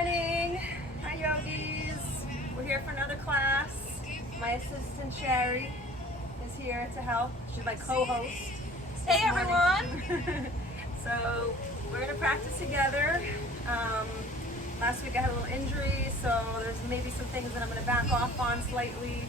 morning. Hi, yogis. We're here for another class. My assistant, Sherry, is here to help. She's my co-host. Hey, everyone. So we're going to practice together. Last week I had a little injury, so there's maybe some things that I'm going to back off on slightly.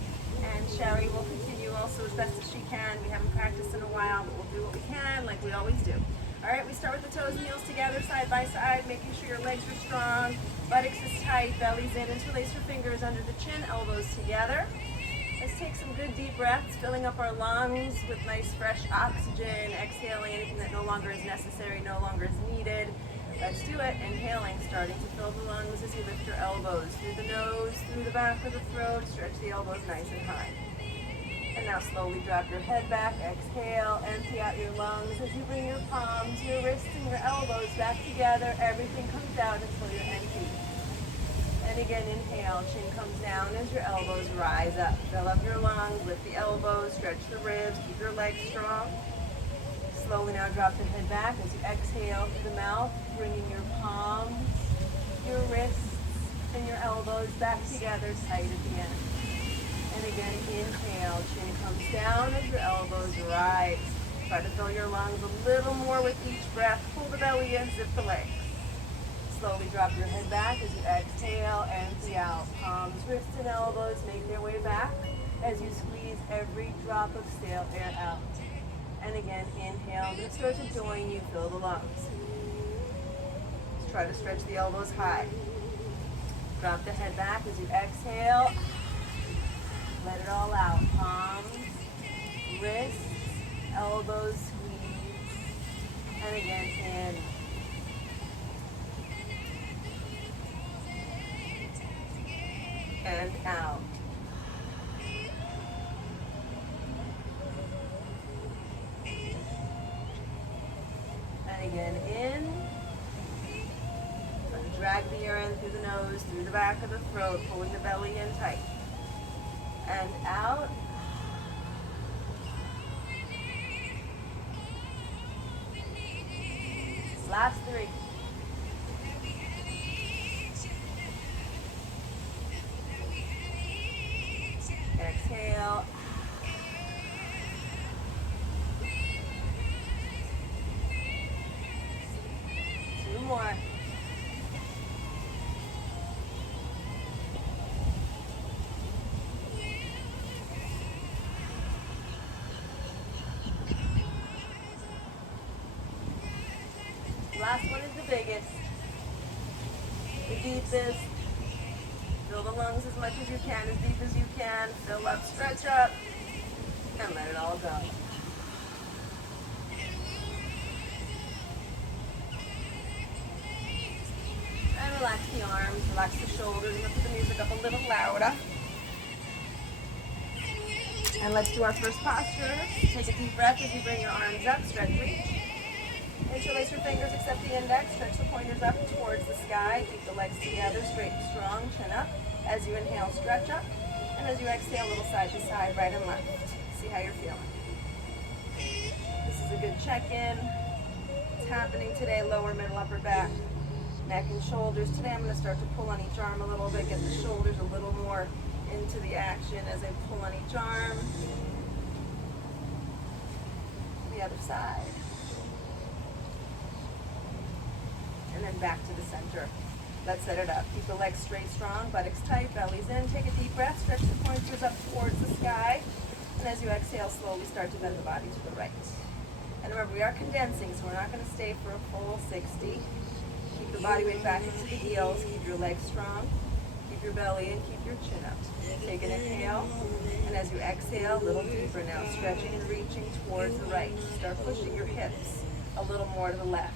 And Sherry will continue also as best as she can. We haven't practiced in a while, but we'll do what we can like we always do. All right, we start with the toes and heels together, side by side, making sure your legs are strong, buttocks is tight, belly's in. Interlace your fingers under the chin, elbows together. Let's take some good deep breaths, filling up our lungs with nice fresh oxygen, exhaling anything that no longer is necessary, no longer is needed. Let's do it. Inhaling, starting to fill the lungs as you lift your elbows through the nose, through the back of the throat. Stretch the elbows nice and high. And now slowly drop your head back. Exhale, empty out your lungs as you bring your palms, your wrists, and your elbows back together. Everything comes out until you're empty. And again, inhale, chin comes down as your elbows rise up. Fill up your lungs, lift the elbows, stretch the ribs, keep your legs strong. Slowly now drop the head back as you exhale through the mouth, bringing your palms, your wrists, and your elbows back together, tight at the end. And again, inhale, chin comes down as your elbows rise. Try to fill your lungs a little more with each breath. Pull the belly in, zip the legs. Slowly drop your head back as you exhale, empty out. Palms, wrists, and elbows make their way back as you squeeze every drop of stale air out. And again, inhale. I'm going to start to join you, fill the lungs. Just try to stretch the elbows high. Drop the head back as you exhale. Let it all out. Palms, wrists, elbows, squeeze. And again, in. And out. And again, in. And drag the air in through the nose, through the back of the throat, pulling the belly in tight. And out. Last three. Exhale. Two more. Last one is the biggest, the deepest. Fill the lungs as much as you can, as deep as you can. Fill up, stretch up, and let it all go. And relax the arms, relax the shoulders, and lift the music up a little louder. And let's do our first posture. Take a deep breath as you bring your arms up, stretch, reach. Interlace your fingers, except the index. Stretch the pointers up towards the sky. Keep the legs together, straight and strong, chin up. As you inhale, stretch up. And as you exhale, a little side to side, right and left. See how you're feeling. This is a good check-in. What's happening today? Lower, middle, upper back, neck and shoulders. Today I'm going to start to pull on each arm a little bit, get the shoulders a little more into the action as I pull on each arm. The other side. And then back to the center. Let's set it up. Keep the legs straight, strong, buttocks tight, belly's in. Take a deep breath, stretch the pointers up towards the sky. And as you exhale, slowly start to bend the body to the right. And remember, we are condensing, so we're not going to stay for a full 60. Keep the body weight back into the heels. Keep your legs strong. Keep your belly in. Keep your chin up. Take an inhale. And as you exhale, a little deeper now, stretching and reaching towards the right. Start pushing your hips a little more to the left.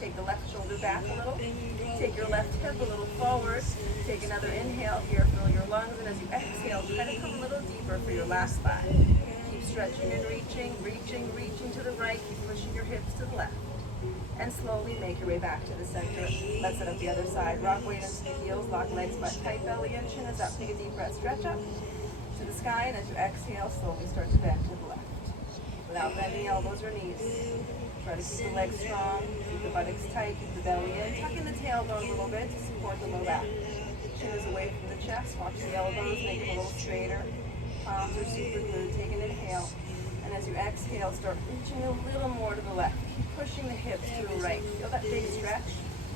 Take the left shoulder back a little. Take your left hip a little forward. Take another inhale here, fill your lungs, and as you exhale, try to come a little deeper for your last 5. Keep stretching and reaching, reaching to the right. Keep pushing your hips to the left. And slowly make your way back to the center. Let's set up the other side. Rock weight into the heels, lock legs, butt tight, belly in, chin is up. Take a deep breath, stretch up to the sky, and as you exhale, slowly start to bend to the left. Without bending elbows or knees. Try to keep the legs strong, keep the buttocks tight, keep the belly in, tuck in the tailbone. tailbone a little bit to support the low back. Chin is away from the chest. Watch the elbows, make them a little straighter. Palms are super glued. Take an inhale. And as you exhale, start reaching a little more to the left. Keep pushing the hips to the right. Feel that big stretch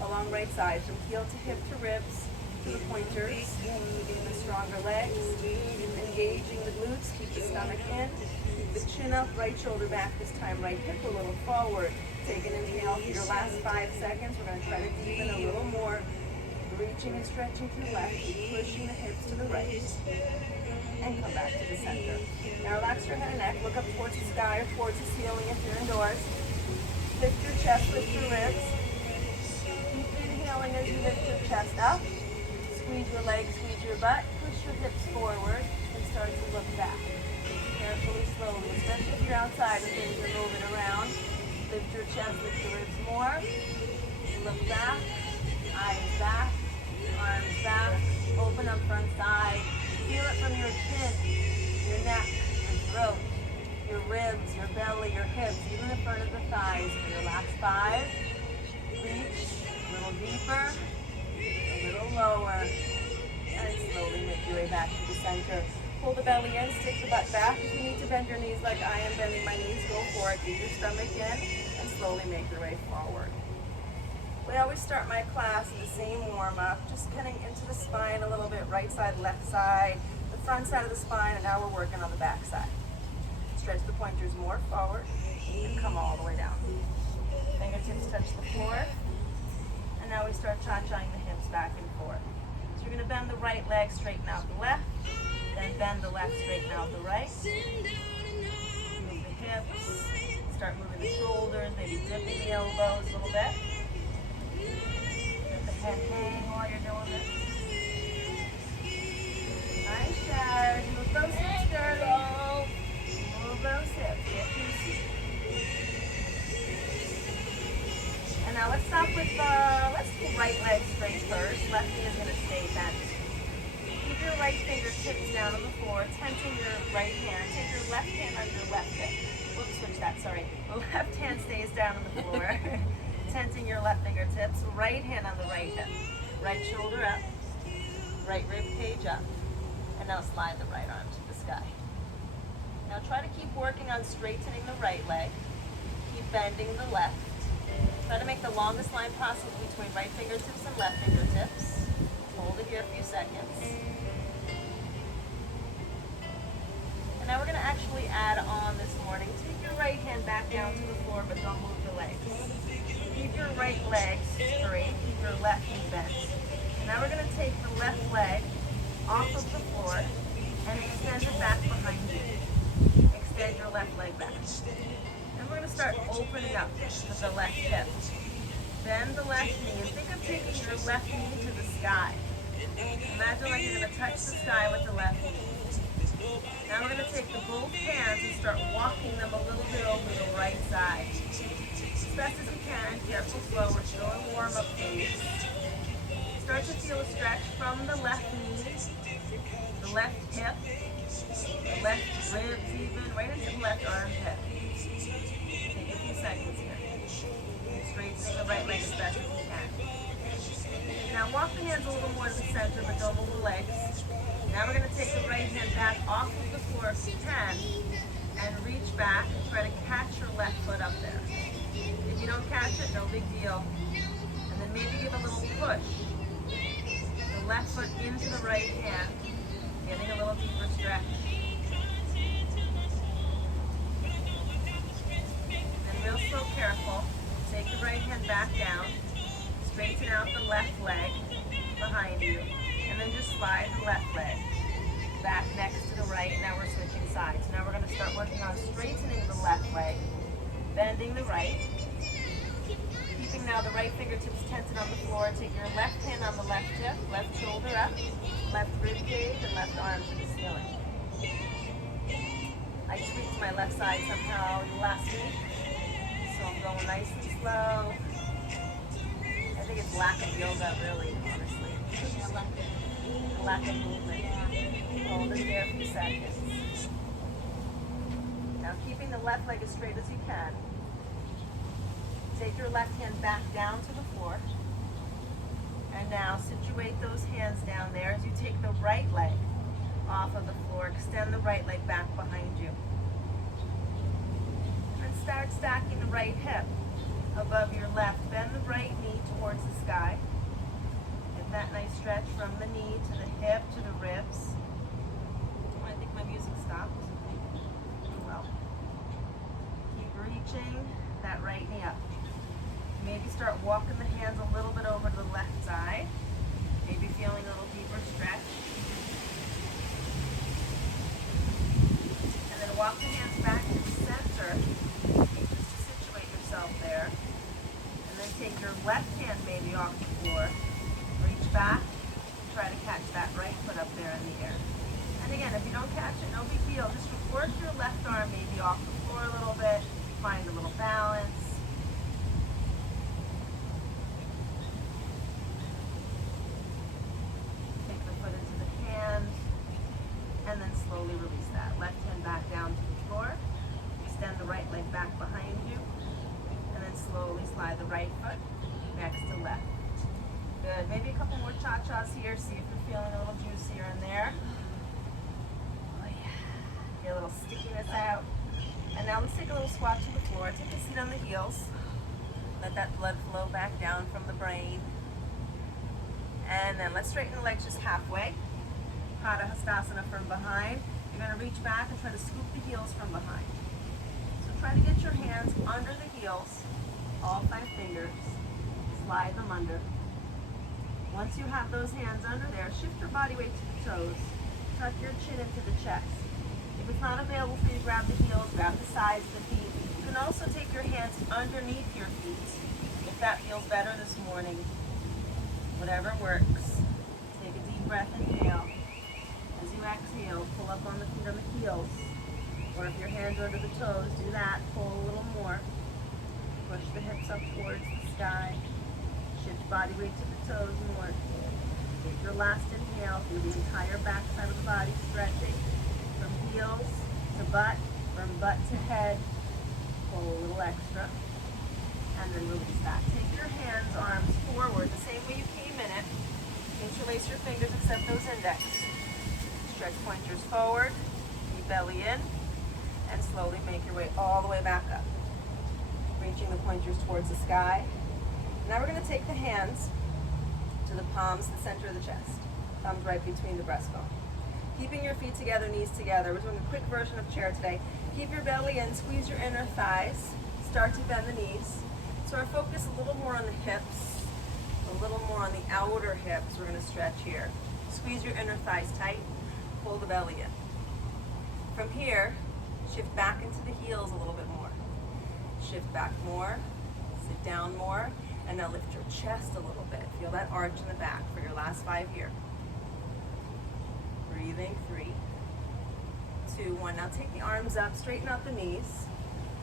along right side, from heel to hip to ribs to the pointers. Even stronger legs. Engaging the glutes. Keep the stomach in. Keep the chin up, right shoulder back. This time, right hip a little forward. Take an inhale for your last 5 seconds. We're going to try to deepen a little more. Reaching and stretching to the left. Keep pushing the hips to the right. And come back to the center. Now relax your head and neck. Look up towards the sky or towards the ceiling if you're indoors. Lift your chest, lift your ribs. Keep inhaling as you lift your chest up. Squeeze your legs, squeeze your butt. Push your hips forward and start to look back. Carefully, slowly, especially if you're outside and things are moving around. Lift your chest, lift your ribs more. Look back, eyes back, arms back. Open up front side. Feel it from your chin, your neck, your throat, your ribs, your belly, your hips, even the front of the thighs. For your last 5, reach a little deeper, a little lower, and slowly make your way back to the center. Pull the belly in, stick the butt back. If you need to bend your knees like I am bending my knees, go for it. Keep your stomach in and slowly make your way forward. We always start my class in the same warm-up, just getting into the spine a little bit, right side, left side, the front side of the spine, and now we're working on the back side. Stretch the pointers more forward and come all the way down. Fingertips touch the floor, and now we start cha-chaing the hips back and forth. So you're going to bend the right leg, straighten out the left, then bend the left, straighten out the right. Move the hips, start moving the shoulders, maybe dipping the elbows a little bit. Head hang while you're doing this. Nice, Shad. Move those hips, girl. Move those hips. Get juicy. And now let's stop with let's do right leg straight first. Left knee is going to stay bent. Keep your right fingertips down on the floor, tensing your right hand. Take your left hand on your left hip. Whoops, switch that, sorry. The left hand stays down on the floor. Tensing your left fingertips, right hand on the right hip, right shoulder up, right rib cage up, and now slide the right arm to the sky. Now try to keep working on straightening the right leg, keep bending the left. Try to make the longest line possible between right fingertips and left fingertips. Hold it here a few seconds. And now we're going to actually add on this morning. Take your right hand back down to the floor, but don't move the legs. Keep your right leg straight, keep your left knee bent. Now we're going to take the left leg off of the floor and extend it back behind you. Extend your left leg back. And we're going to start opening up with the left hip. Bend the left knee and think of taking your left knee to the sky. Imagine like you're going to touch the sky with the left knee. Now we're going to take the both hands and start walking them a little bit over the right side. As best as you can, careful, slow, we're still in warm-up phase. Start to feel a stretch from the left knee, the left hip, the left ribs even, right into the left armpit. Take a few seconds here. Straightening the right leg as best as you can. Now walk the hands a little more to the center, but don't move the legs. Now we're going to take the right hand back off of the floor if you can, and reach back and try to catch your left foot up there. If you don't catch it, no big deal. And then maybe give a little push. The left foot into the right hand, getting a little deeper stretch. And real slow, careful. Take the right hand back down. Straighten out the left leg behind you. And then just slide the left leg back next to the right. Now we're switching sides. Now we're going to start working on straightening the left leg, bending the right. Keeping now the right fingertips tented on the floor. Take your left hand on the left hip, left shoulder up, left rib cage, and left arm to the ceiling. I tweaked my left side somehow last week, so I'm going nice and slow. I think it's lack of yoga, really, honestly. A lack of movement. Hold it there a few seconds. Now keeping the left leg as straight as you can. Take your left hand back down to the floor. And now situate those hands down there as you take the right leg off of the floor. Extend the right leg back behind you. And start stacking the right hip above your left. Bend the right knee towards the sky. Get that nice stretch from the knee to the hip to the ribs. I think my music stopped. Well, keep reaching that right knee up. Maybe start walking the hands a little bit over to the left side. Maybe feeling a little deeper stretch. And then walk the hands back to the center, just to situate yourself there. And then take your left hand maybe off the floor. Reach back, try to catch that right foot up there in the air. And again, if you don't catch it, no big deal. Just work your left arm maybe off the floor a little bit, find a little balance. And then slowly release that. Left hand back down to the floor. Extend the right leg back behind you. And then slowly slide the right foot next to left. Good. Maybe a couple more cha-chas here. See if you're feeling a little juicier in there. Oh yeah. Get a little stickiness out. And now let's take a little squat to the floor. Take a seat on the heels. Let that blood flow back down from the brain. And then let's straighten the legs just halfway. Pada Hastasana from behind. You're going to reach back and try to scoop the heels from behind. So try to get your hands under the heels, all 5 fingers. Slide them under. Once you have those hands under there, shift your body weight to the toes. Tuck your chin into the chest. If it's not available for you, grab the heels, grab the sides of the feet. You can also take your hands underneath your feet if that feels better this morning. Whatever works. Take a deep breath, inhale. As you exhale, pull up on the feet on the heels. Or if your hands are under the toes, do that. Pull a little more. Push the hips up towards the sky. Shift body weight to the toes more. Take your last inhale through the entire back side of the body, stretching from heels to butt, from butt to head. Pull a little extra. And then release that. Take your hands, arms forward, the same way you came in it. Interlace your fingers except those index. Stretch pointers forward, keep belly in, and slowly make your way all the way back up. Reaching the pointers towards the sky. Now we're going to take the hands to the palms, the center of the chest. Thumbs right between the breastbone. Keeping your feet together, knees together. We're doing a quick version of chair today. Keep your belly in, squeeze your inner thighs. Start to bend the knees. So our focus a little more on the hips, a little more on the outer hips. We're going to stretch here. Squeeze your inner thighs tight. Pull the belly in. From here, shift back into the heels a little bit more. Shift back more, sit down more, and now lift your chest a little bit. Feel that arch in the back for your last 5 here. Breathing, 3, 2, 1. Now take the arms up, straighten out the knees.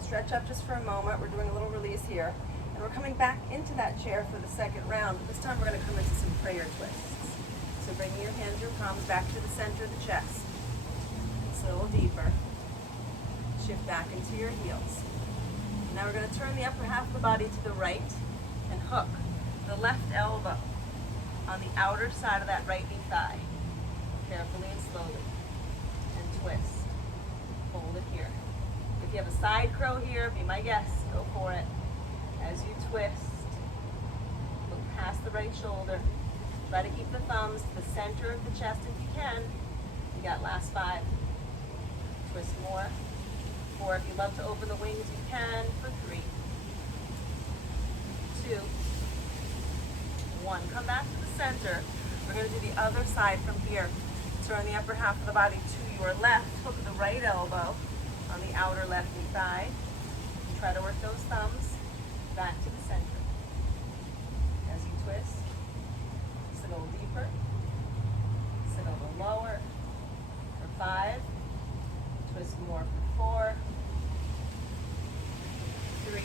Stretch up just for a moment. We're doing a little release here. And we're coming back into that chair for the second round. But this time we're going to come into some prayer twists. So bringing your hands, your palms back to the center of the chest. It's a little deeper. Shift back into your heels. Now we're going to turn the upper half of the body to the right and hook the left elbow on the outer side of that right knee thigh. Carefully and slowly. And twist. Hold it here. If you have a side crow here, be my guest. Go for it. As you twist, look past the right shoulder. Try to keep the thumbs to the center of the chest if you can. You got last 5. Twist more. 4. If you love to open the wings, you can for 3, 2, 1. Come back to the center. We're going to do the other side from here. Turn the upper half of the body to your left. Hook the right elbow on the outer left knee thigh. Try to work those thumbs back to the center. As you twist, sit a little deeper, sit a little lower for 5, twist more for 4, 3, 2,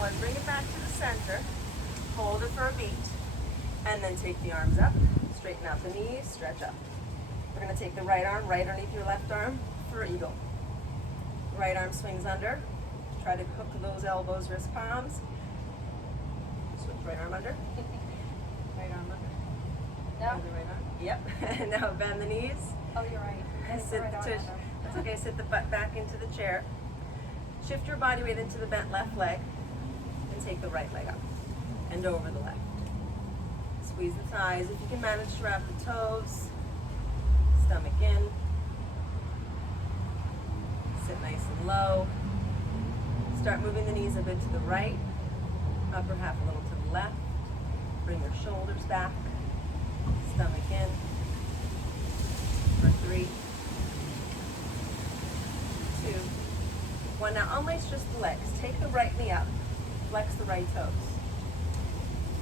1. Bring it back to the center, hold it for a beat, and then take the arms up, straighten out the knees, stretch up. We're going to take the right arm right underneath your left arm for eagle. Right arm swings under. Try to hook those elbows, wrist palms. Switch right arm under. Right arm under. No? Hold the right arm. Yep. Now bend the knees. Oh, you're right. And It's sit right the on tush. under. That's okay. Sit the butt back into the chair. Shift your body weight into the bent left leg and take the right leg up and over the left. Squeeze the thighs. If you can manage to wrap the toes, stomach in. Sit nice and low. Start moving the knees a bit to the right, upper half a little to the left. Bring your shoulders back, stomach in. For 3, 2, 1. Now unlace just the legs. Take the right knee up, flex the right toes.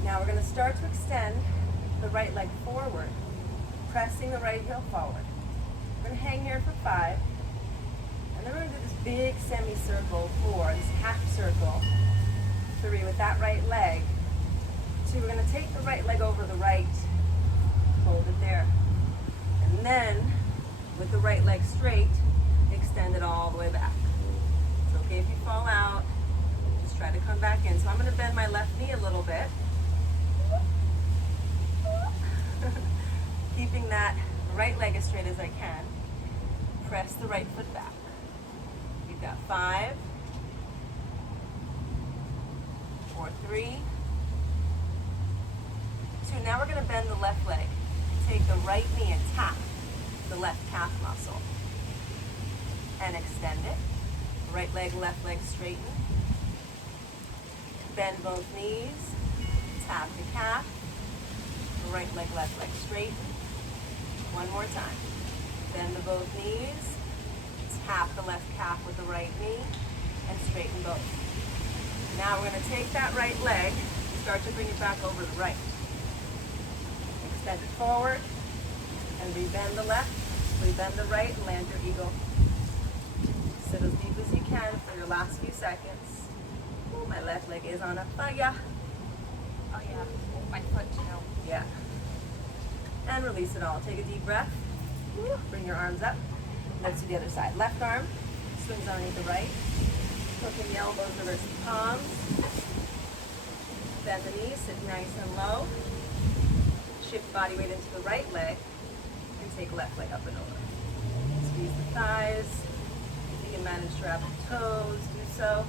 Now we're going to start to extend the right leg forward, pressing the right heel forward. We're going to hang here for 5. And then we're going to do this big semicircle 4, this half circle 3 with that right leg. 2, we're going to take the right leg over the right, hold it there. And then, with the right leg straight, extend it all the way back. It's okay if you fall out, just try to come back in. So I'm going to bend my left knee a little bit. Keeping that right leg as straight as I can. Press the right foot back. You've got 5, 4, 3, 2. Now we're going to bend the left leg. Take the right knee and tap the left calf muscle. And extend it. Right leg, left leg straighten. Bend both knees. Tap the calf. Right leg, left leg straighten. One more time. Bend the both knees. Tap the left calf with the right knee and straighten both. Now we're going to take that right leg, start to bring it back over the right. Extend it forward and rebend the left, rebend the right, and land your eagle. Sit as deep as you can for your last few seconds. Ooh, my left leg is on a fire. Oh, yeah. My foot, you know. Yeah. And release it all. Take a deep breath. Ooh, bring your arms up. Let's do the other side. Left arm swings underneath the right. Hooking the elbows, reverse the palms. Bend the knees, sit nice and low. Shift body weight into the right leg and take left leg up and over. Squeeze the thighs. If you can manage to wrap the toes, do so.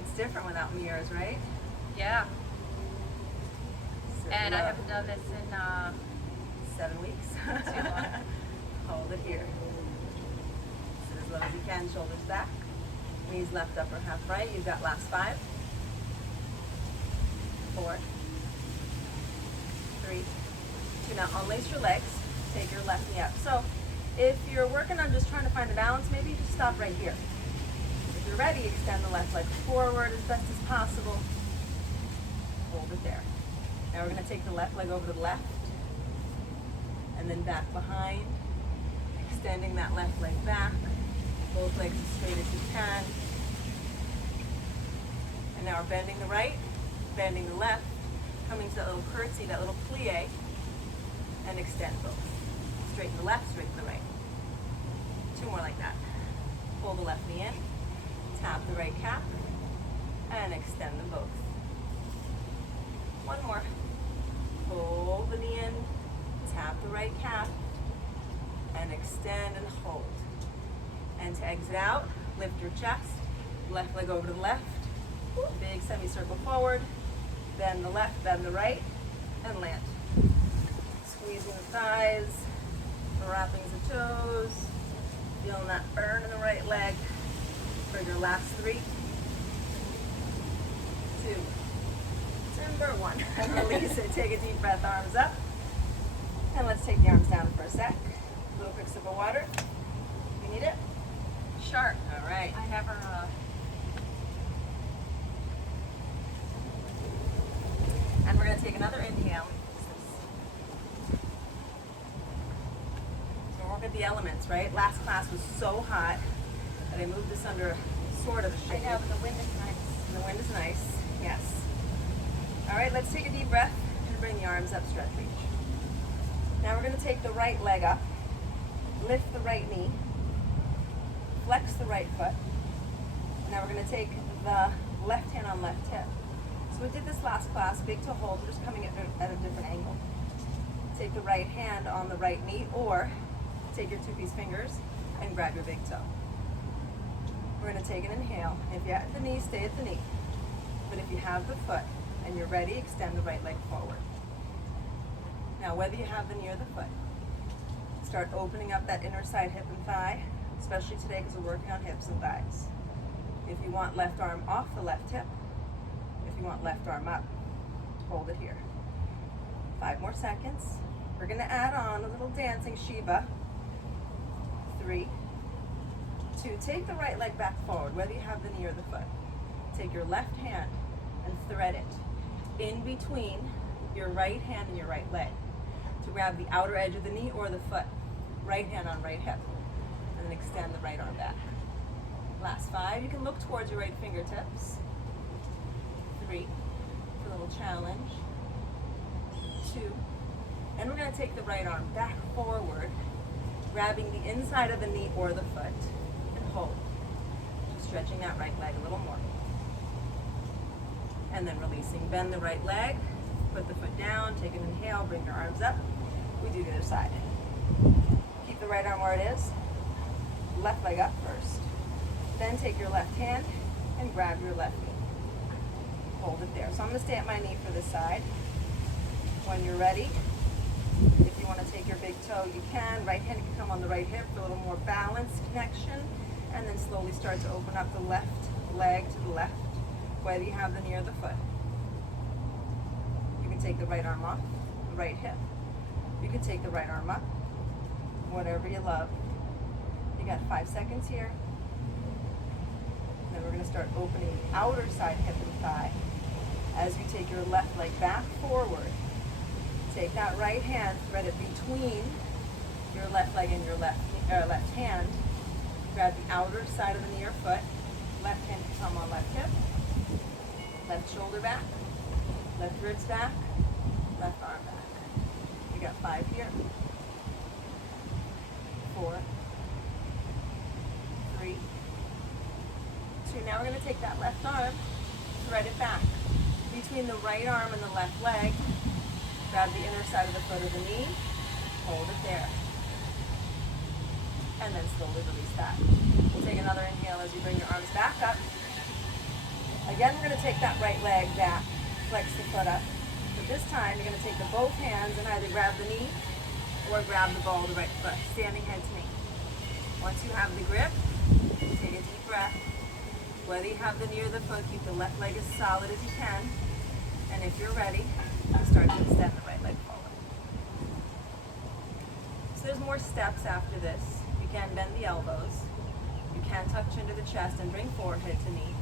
It's different without mirrors, right? Yeah. Sit And I low. haven't done this in 7 weeks. too long. Hold it here. Sit as low as you can, shoulders back. Knees left, upper half right. You've got last 5, 4, 3, 2. Now unlace your legs. Take your left knee up. So if you're working on just trying to find the balance, maybe you just stop right here. If you're ready, extend the left leg forward as best as possible. Hold it there. Now we're going to take the left leg over to the left and then back behind, extending that left leg back, both legs as straight as you can. And now we're bending the right, bending the left, coming to that little curtsy, that little plie, and extend both. Straighten the left, straighten the right. 2 more like that. Pull the left knee in, tap the right calf, and extend them both. 1 more. Pull the knee in, tap the right calf, and extend and hold. And to exit out, lift your chest, left leg over to the left, big semicircle forward, bend the left, bend the right, and land. Squeezing the thighs, wrapping the toes, feeling that burn in the right leg for your last 3, 2, timber 1. And release it. Take a deep breath, arms up. And let's take the arms down for a sec. A little quick sip of water. You need it? Sure. All right. I never, And we're going to take another inhale. So we're working with the elements, right? Last class was so hot that I moved this under sort of a I shade. know, but the wind is nice. And the wind is nice. Yes. All right, let's take a deep breath and bring the arms up, stretch reach. Now we're going to take the right leg up, lift the right knee, flex the right foot, Now we're going to take the left hand on left hip. So we did this last class, big toe hold, we're just coming at a different angle. Take the right hand on the right knee, or take your two-piece fingers and grab your big toe. We're going to take an inhale. If you're at the knee, stay at the knee. But if you have the foot and you're ready, extend the right leg forward. Now, whether you have the knee or the foot, start opening up that inner side hip and thigh, especially today because we're working on hips and thighs. If you want left arm off the left hip, if you want left arm up, hold it here. 5 more seconds. We're going to add on a little dancing Shiva. 3, 2, take the right leg back forward, whether you have the knee or the foot. Take your left hand and thread it in between your right hand and your right leg to grab the outer edge of the knee or the foot. Right hand on right hip. And then extend the right arm back. Last 5. You can look towards your right fingertips. 3, for a little challenge. 2, and we're going to take the right arm back forward, grabbing the inside of the knee or the foot, and hold. Just stretching that right leg a little more. And then releasing. Bend the right leg, put the foot down, take an inhale, bring your arms up. We do the other side. Keep the right arm where it is. Left leg up first. Then take your left hand and grab your left knee. Hold it there. So I'm going to stay at my knee for this side. When you're ready, if you want to take your big toe, you can. Right hand can come on the right hip for a little more balanced connection. And then slowly start to open up the left leg to the left, whether you have the knee or the foot. You can take the right arm off the right hip. You can take the right arm up, whatever you love. You got 5 seconds here. And then we're going to start opening the outer side hip and thigh. As you take your left leg back forward, take that right hand, thread it between your left leg and your left hand. Grab the outer side of the knee or foot. Left hand can come on left hip. Left shoulder back. Left ribs back. Left arm back. You got 5 here. 4, 3, 2. Now we're going to take that left arm, thread it back between the right arm and the left leg. Grab the inner side of the foot or the knee, hold it there, and then slowly release that. We'll take another inhale as you bring your arms back up. Again, we're going to take that right leg back, flex the foot up. But this time, you're going to take the both hands and either grab the knee or grab the ball of the right foot, standing head to knee. Once you have the grip, take a deep breath. Whether you have the knee or the foot, keep the left leg as solid as you can. And if you're ready, you start to extend the right leg forward. So there's more steps after this. You can bend the elbows. You can tuck chin to the chest and bring forehead to knee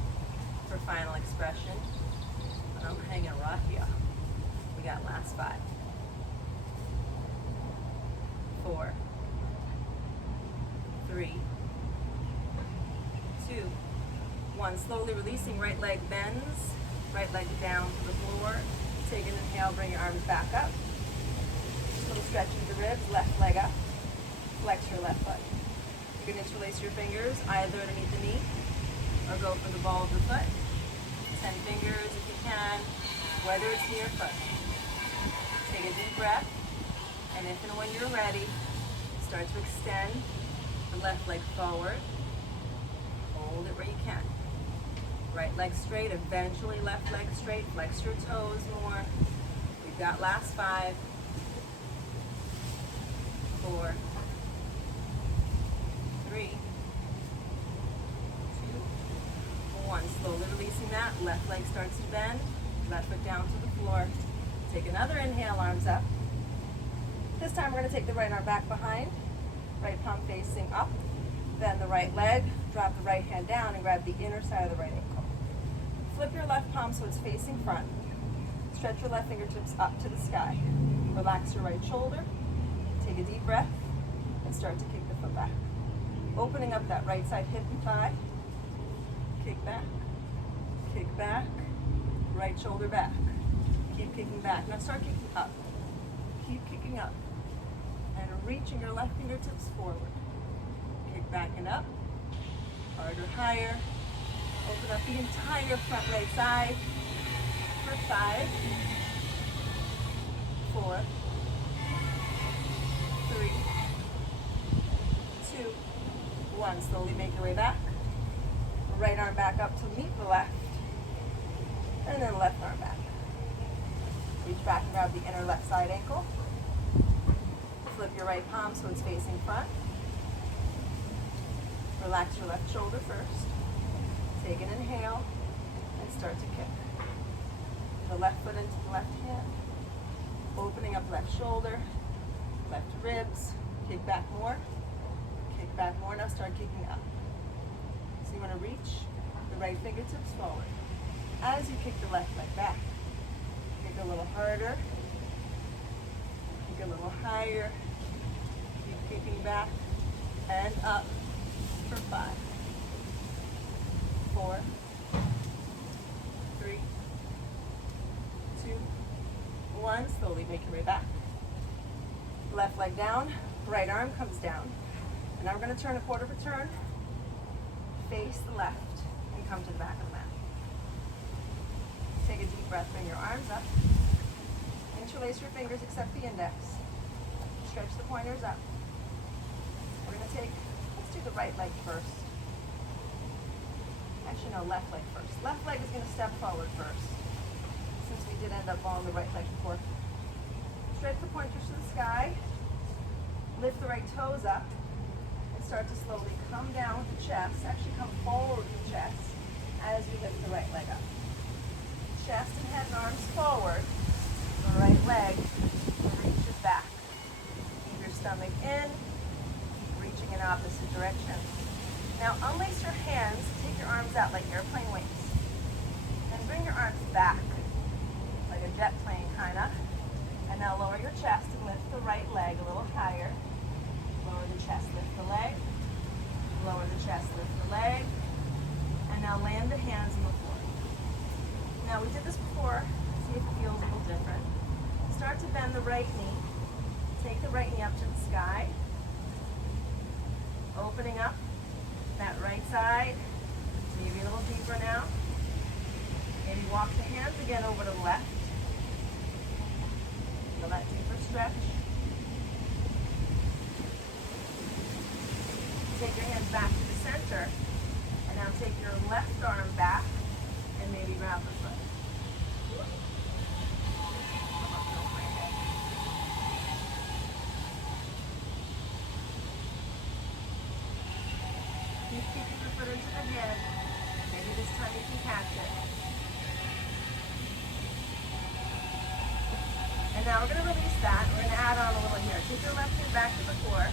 for final expression. And I'm hanging rough here. We got last 5. 4, 3, 2, 1. Slowly releasing, right leg bends, right leg down to the floor. Take an inhale, bring your arms back up. Just a little stretch into the ribs, left leg up. Flex your left foot. You can interlace your fingers either underneath the knee or go for the ball of the foot. 10 fingers if you can, whether it's knee or foot. Take a deep breath, and if and when you're ready, start to extend the left leg forward. Hold it where you can. Right leg straight, eventually left leg straight. Flex your toes more. We've got last 5, 4, 3, 2, 1. Slowly releasing that. Left leg starts to bend. Left foot down to the floor. Take another inhale, arms up. This time we're going to take the right arm back behind. Right palm facing up. Then the right leg. Drop the right hand down and grab the inner side of the right ankle. Flip your left palm so it's facing front. Stretch your left fingertips up to the sky. Relax your right shoulder. Take a deep breath and start to kick the foot back. Opening up that right side hip and thigh. Kick back. Kick back. Right shoulder back. Keep kicking back. Now start kicking up. Keep kicking up. And reaching your left fingertips forward. Kick back and up. Harder, higher. Open up the entire front right side for 5, 4, 3, 2, 1. Slowly make your way back. Right arm back up to meet the left. And then left arm back. Reach back and grab the inner left side ankle. Flip your right palm so it's facing front. Relax your left shoulder first. Take an inhale and start to kick. The left foot into the left hand. Opening up left shoulder, left ribs. Kick back more. Kick back more. Now start kicking up. So you want to reach the right fingertips forward. As you kick the left leg back, kick a little harder. Kick a little higher. Keep kicking back and up for 5, 4, 3, 2, 1. Slowly make your way back. Left leg down, right arm comes down. And now we're going to turn a quarter of a turn, face the left, and come to the back of the mat. Take a deep breath, bring your arms up. Interlace your fingers except the index. Stretch the pointers up. We're going to let's do the right leg first. Actually, no, left leg first. Left leg is going to step forward first, since we did end up on the right leg before. Stretch the pointers to the sky. Lift the right toes up. And start to slowly come down with the chest. Actually, come forward with the chest as you lift the right leg up. Chest and head and arms forward. The right leg reaches back. Keep your stomach in. Keep reaching in opposite direction. Now unlace your hands. Take your arms out like airplane wings. And bring your arms back like a jet plane kind of. And now lower your chest and lift the right leg a little higher. Lower the chest, lift the leg. Lower the chest, lift the leg. And now land the hands on the floor. Now we did this before. See if it feels a little different. Start to bend the right knee. Take the right knee up to the sky. Opening up that right side. Maybe a little deeper now. Maybe walk the hands again over to the left. Feel that deeper stretch. Take your hands back to the center. And now take your left arm back and maybe grab the foot. Keep kicking your foot into the head. Maybe this time you can catch it. And now we're going to release that. We're going to add on a little here. Take your left hand back to the floor.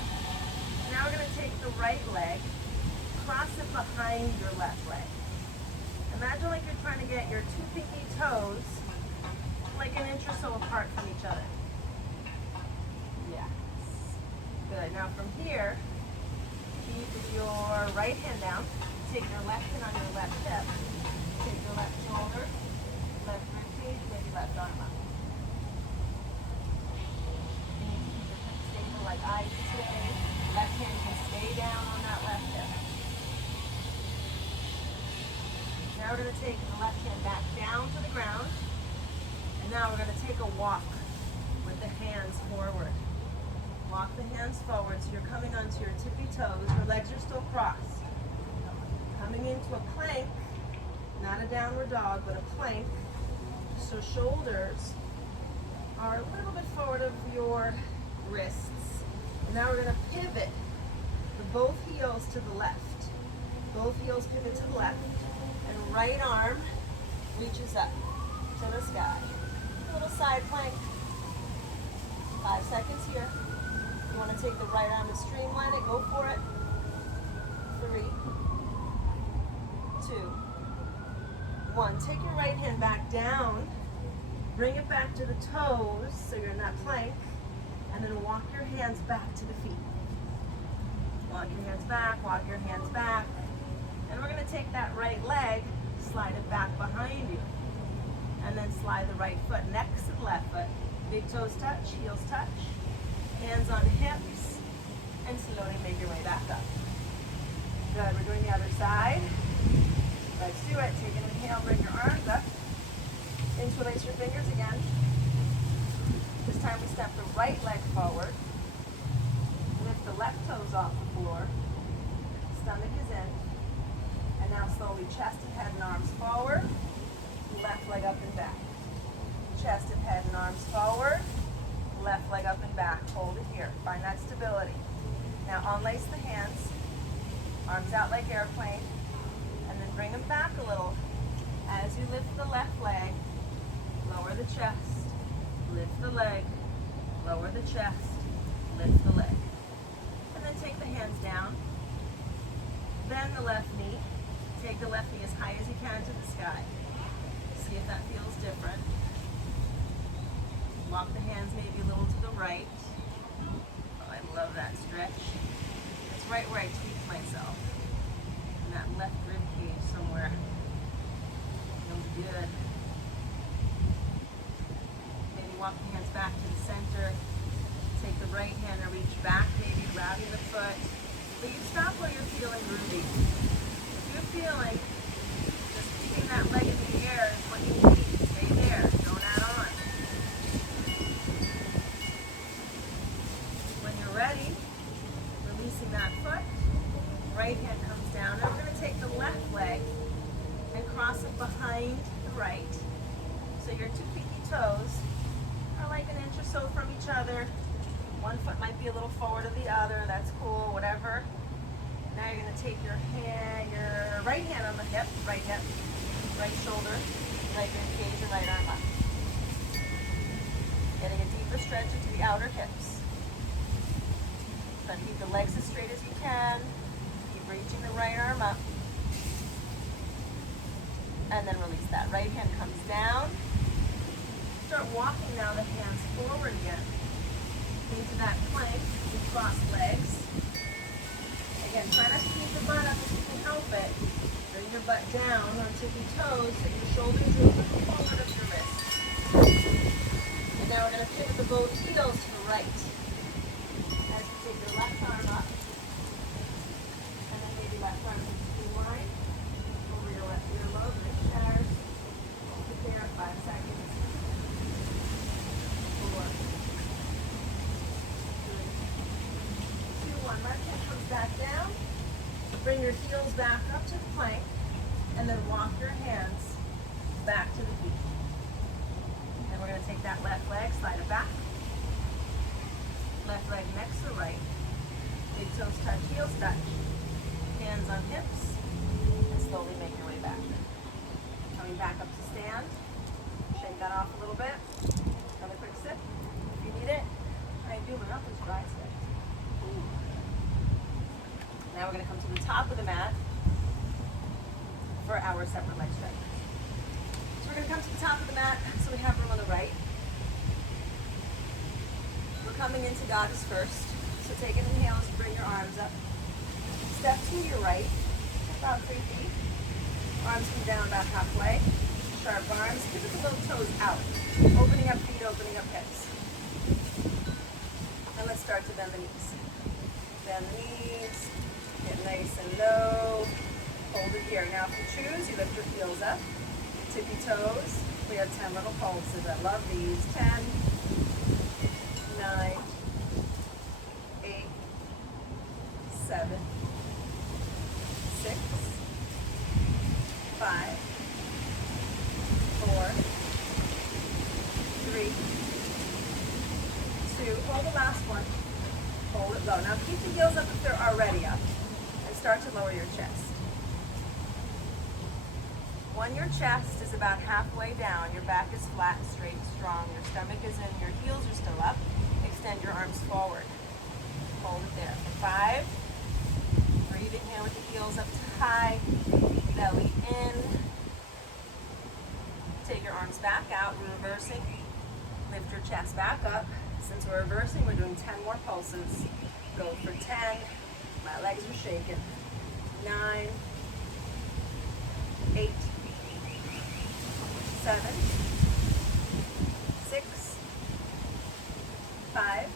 Now we're going to take the right leg, cross it behind your left leg. Imagine like you're trying to get your 2 pinky toes like an inch or so apart from each other. Yes. Good. Now from here, keep your right hand down. Take your left hand on your left hip. Take your left shoulder, left rib cage, maybe left arm up. You need to keep your hips stable like I do today. Left hand can stay down on that left hip. Now we're going to take the left hand back down to the ground. And now we're going to take a walk with the hands forward. Walk the hands forward so you're coming onto your tippy toes. Your legs are still crossed. Coming into a plank, not a downward dog, but a plank. So shoulders are a little bit forward of your wrists. And now we're going to pivot the both heels to the left. Both heels pivot to the left. And right arm reaches up to the sky. A little side plank. 5 seconds here. You want to take the right arm and streamline it. Go for it. 3, 2, 1. Take your right hand back down. Bring it back to the toes so you're in that plank. And then walk your hands back to the feet. Walk your hands back, walk your hands back. And we're going to take that right leg, slide it back behind you. And then slide the right foot next to the left foot. Big toes touch, heels touch. Hands on hips. And slowly make your way back up. Good, we're doing the other side. Let's do it. Take an inhale, bring your arms up. Interlace your fingers again. This time we step the right leg forward. Lift the left toes off the floor. Stomach is in. And now slowly chest and head and arms forward. Left leg up and back. Chest and head and arms forward. Left leg up and back. Hold it here. Find that stability. Now unlace the hands. Arms out like airplane. And then bring them back a little. As you lift the left leg, lower the chest. Lift the leg. Lower the chest. Lift the leg. And then take the hands down. Bend the left knee. Take the left knee as high as you can to the sky. See if that feels different. Walk the hands maybe a little to the right. Oh, I love that stretch. It's right where I tweak myself. In that left rib cage somewhere. Feels good. Maybe walk the hands back to the center. Take the right hand and reach back, maybe grabbing the foot. But you stop where you're feeling groovy. If you're feeling just keeping that leg in the air is what you need. Stay there. Don't add on. When you're ready, releasing that foot, right hand comes down. Now we're going to take the left leg and cross it behind the right. So your two pinky toes are like an inch or so from each other. One foot might be a little forward of the other. That's cool, whatever. Now you're going to take your right hand on the hip, right shoulder, right rib cage, and right arm up. Getting a deeper stretch into the outer hips. So keep the legs as straight as you can. Keep reaching the right arm up. And then release that. Right hand comes down. Start walking now the hands forward again. Into that plank with crossed legs. Again, try not to keep the butt up if you can help it. Bring your butt down on tippy toes so your shoulders are a little forward of your wrist. And now we're going to pivot the both heels to the right. As you take your left arm up. And then maybe left arm in the line. Over your left earlobe, the chairs. Hold it there at 5 seconds. 4. 1. Left hand comes back down. Bring your heels back up to the plank. And then walk your hands back to the feet. And we're going to take that left leg, slide it back. Left leg next to right. Big toes touch, heels touch. Hands on hips. And slowly make your way back. Coming back up to stand. Shake that off a little bit. Another quick sip if you need it. I do, my mouth is dry today. Now we're going to come to the top of the mat for our separate leg stretch. So we're going to come to the top of the mat so we have room on the right. We're coming into Goddess first. So take an inhale as you bring your arms up. Step to your right, about 3 feet. Arms come down about halfway. Sharp arms. Keep the little toes out. Opening up feet, opening up hips. And let's start to bend the knees. Bend the knees. Get nice and low. Hold it here. Now if you choose, you lift your heels up. Tippy toes. We have 10 little pulses. I love these. 10, 9, 8, 7, 6, 5, 4, 3, 2. Hold the last one. Hold it low. Now keep the heels up if they're already up. And start to lower your chest. When your chest is about halfway down, your back is flat, straight, strong, your stomach is in, your heels are still up, extend your arms forward. Hold it there for 5. Breathe in here with the heels up to high, belly in. Take your arms back out, we're reversing. Lift your chest back up. Since we're reversing, we're doing 10 more pulses. Go for 10. My legs are shaking. 9, 8, 7, 6, 5,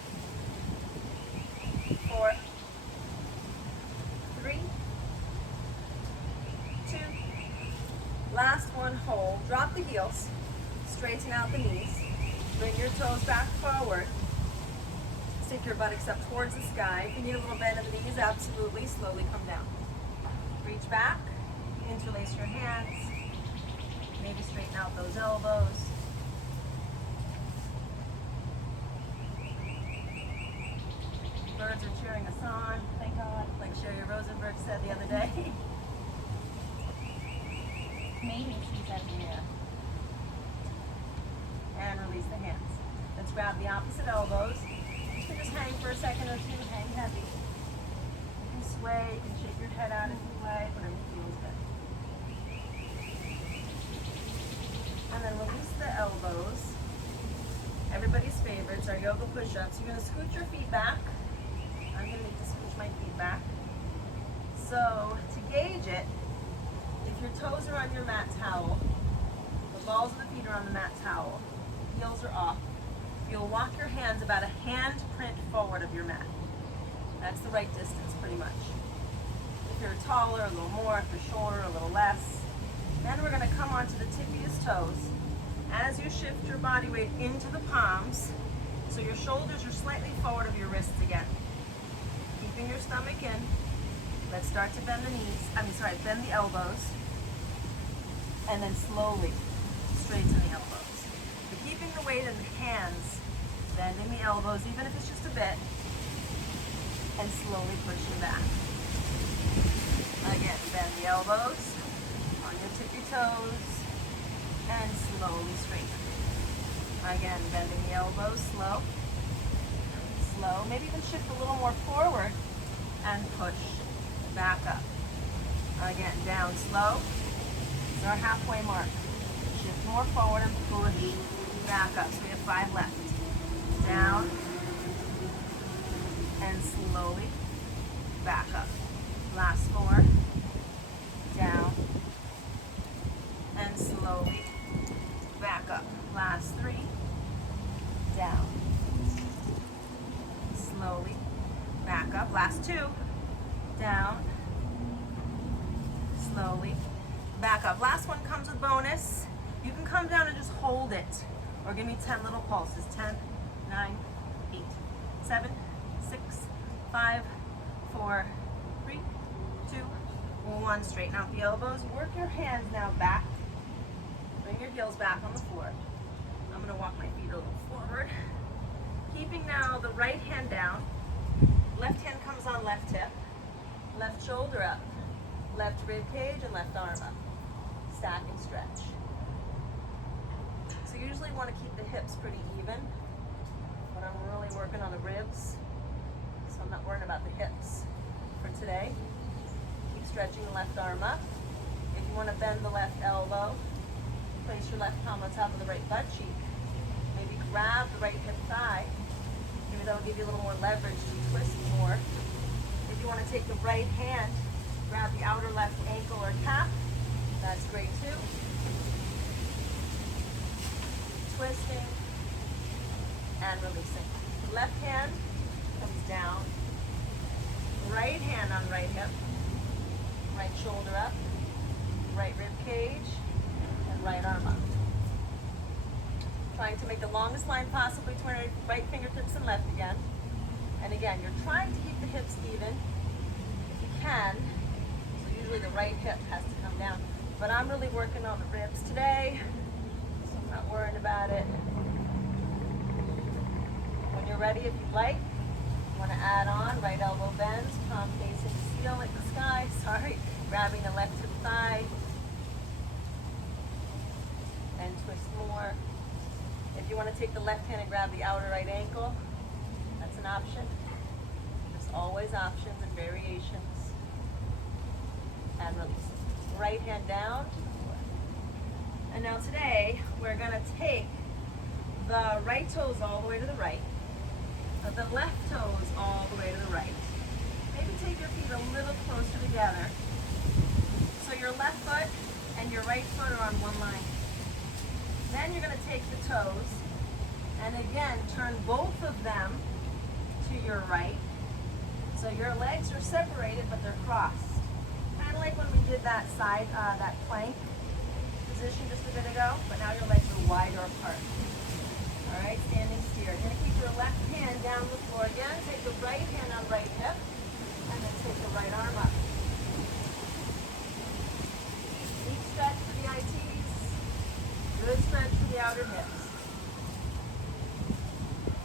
4, 3, 2, Last one, hold. Drop the heels. Straighten out the knees. Bring your toes back forward. Stick your buttocks up towards the sky. If you need a little bend in the knees, absolutely. Slowly come down. Reach back. Interlace your hands. Maybe straighten out those elbows. Birds are cheering us on, thank God, like Sherry Rosenberg said the other day. Maybe she said yeah. And release the hands. Let's grab the opposite elbows. You can just hang for a second or two, hang heavy. You can sway, you can shake your head out if you like, whatever feels good. And then release the elbows. Everybody's favorites are yoga push-ups. You're going to scoot your feet back. I'm going to need to scooch my feet back. So to gauge it, if your toes are on your mat towel, the balls of the feet are on the mat towel, heels are off, you'll walk your hands about a hand print forward of your mat. That's the right distance pretty much. If you're taller, a little more. If you're shorter, a little less. Then we're going to come onto the tippiest toes. As you shift your body weight into the palms, so your shoulders are slightly forward of your wrists again. Keeping your stomach in. Let's start to bend the knees, bend the elbows. And then slowly straighten the elbows. But keeping the weight in the hands, bending the elbows, even if it's just a bit, and slowly pushing back. Again, bend the elbows on your tippy toes, and slowly straighten. Again, bending the elbows, slow. Slow, maybe even shift a little more forward and push back up. Again, down slow. This is our halfway mark. Shift more forward and push back up. So we have 5 left. Down and slowly back up. Last 4. Down and slowly back up. Last 3. Down. Slowly back up. Last 2. Down. Slowly back up. Last one comes with bonus. You can come down and just hold it. Or give me 10 little pulses. 10, 9, 8, 7, 6, 5, 4, 3, 2, 1. Straighten out the elbows. Work your hands now back. Bring your heels back on the floor. I'm going to walk my feet a little forward. Keeping now the right hand down. Left hand comes on left hip. Left shoulder up. Left rib cage and left arm up. Stack and stretch. So you usually want to keep the hips pretty even, but I'm really working on the ribs, so I'm not worrying about the hips for today. Keep stretching the left arm up. If you want to bend the left elbow, place your left palm on top of the right butt cheek. Maybe grab the right hip thigh. Maybe that'll give you a little more leverage to twist more. If you want to take the right hand, grab the outer left ankle or calf. That's great too. Twisting and releasing. Left hand comes down. Right hand on right hip. Right shoulder up. Right rib cage. And right arm up. Trying to make the longest line possible between right fingertips and left again. And again, you're trying to keep the hips even if you can. So usually the right hip has to come down. But I'm really working on the ribs today, so I'm not worrying about it. When you're ready, if you'd like, you want to add on right elbow bends, palm facing the ceiling like the sky, grabbing the left hip thigh, and twist more. If you want to take the left hand and grab the outer right ankle, that's an option. There's always options and variations. And release. Right hand down. And now today, we're going to take the right toes all the way to the right, the left toes all the way to the right. Maybe take your feet a little closer together. So your left foot and your right foot are on one line. Then you're going to take the toes and again turn both of them to your right. So your legs are separated but they're crossed. Kind of like when we did that side, that plank. position just a bit ago, but now your legs are wider apart. All right, standing steer. You're going to keep your left hand down the floor again. Take the right hand on right hip, and then take the right arm up. Deep stretch for the ITs. Good stretch for the outer hips.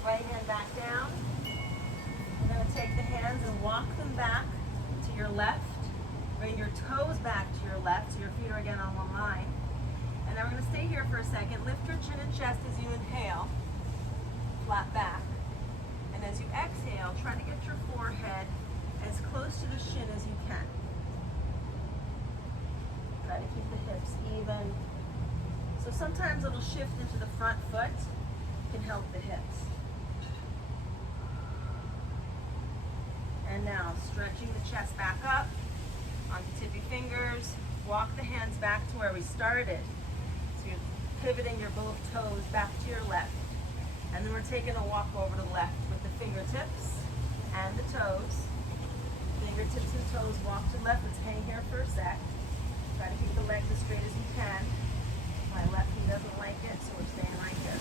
Right hand back down. You're going to take the hands and walk them back to your left. Bring your toes back to your left so your feet are again on one line. And now we're going to stay here for a second. Lift your chin and chest as you inhale. Flat back. And as you exhale, try to get your forehead as close to the shin as you can. Try to keep the hips even. So sometimes it'll shift into the front foot. It can help the hips. And now stretching the chest back up onto tippy fingers. Walk the hands back to where we started. So you're pivoting your both toes back to your left. And then we're taking a walk over to the left with the fingertips and the toes. Fingertips and toes walk to the left. Let's hang here for a sec. Try to keep the legs as straight as you can. My left knee doesn't like it, so we're staying right here.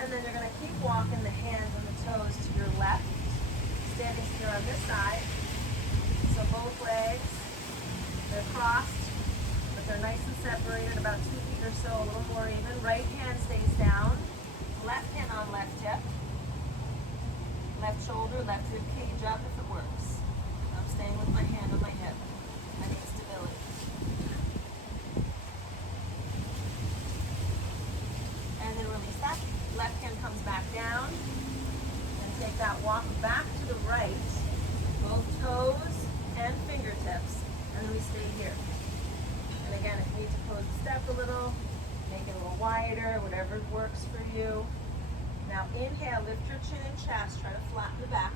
And then you're going to keep walking the hands and the toes to your left. Standing here on this side. So both legs, they're crossed, but they're nice and separated, about 2 feet or so, a little more even. Right hand stays down. Left hand on left hip. Left shoulder, left rib cage up if it works. I'm staying with my hand on my hip. I need stability. And then release that. Left hand comes back down. And take that walk back to the right. Both toes and fingertips. And then we stay here. And again, if you need to pose the step a little, make it a little wider, whatever works for you. Now inhale, lift your chin and chest, try to flatten the back.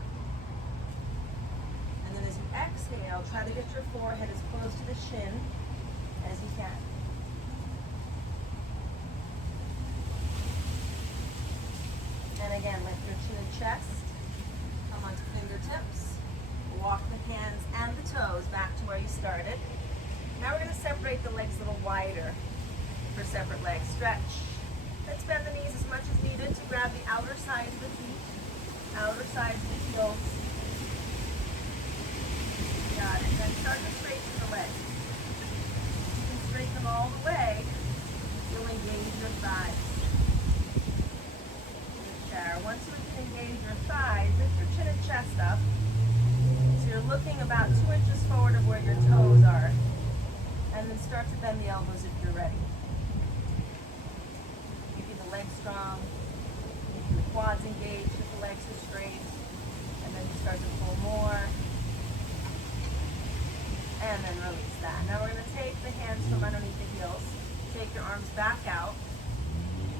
And then as you exhale, try to get your forehead as close to the shin as you can. And again, lift your chin and chest, come onto fingertips, walk the hands and the toes back to where you started. Now we're going to separate the legs a little wider for separate legs. Stretch. Let's bend the knees as much as needed to grab the outer sides of the feet, outer sides of the heels. Got it. Then start to straighten the legs. You can straighten them all the way. You'll engage your thighs. Good shower. Once you can engage your thighs, lift your chin and chest up. So you're looking about 2 inches forward of where your toes are. And then start to bend the elbows if you're ready. Keeping the legs strong. Keeping the quads engaged if the legs are straight. And then you start to pull more. And then release that. Now we're going to take the hands from underneath the heels. Take your arms back out.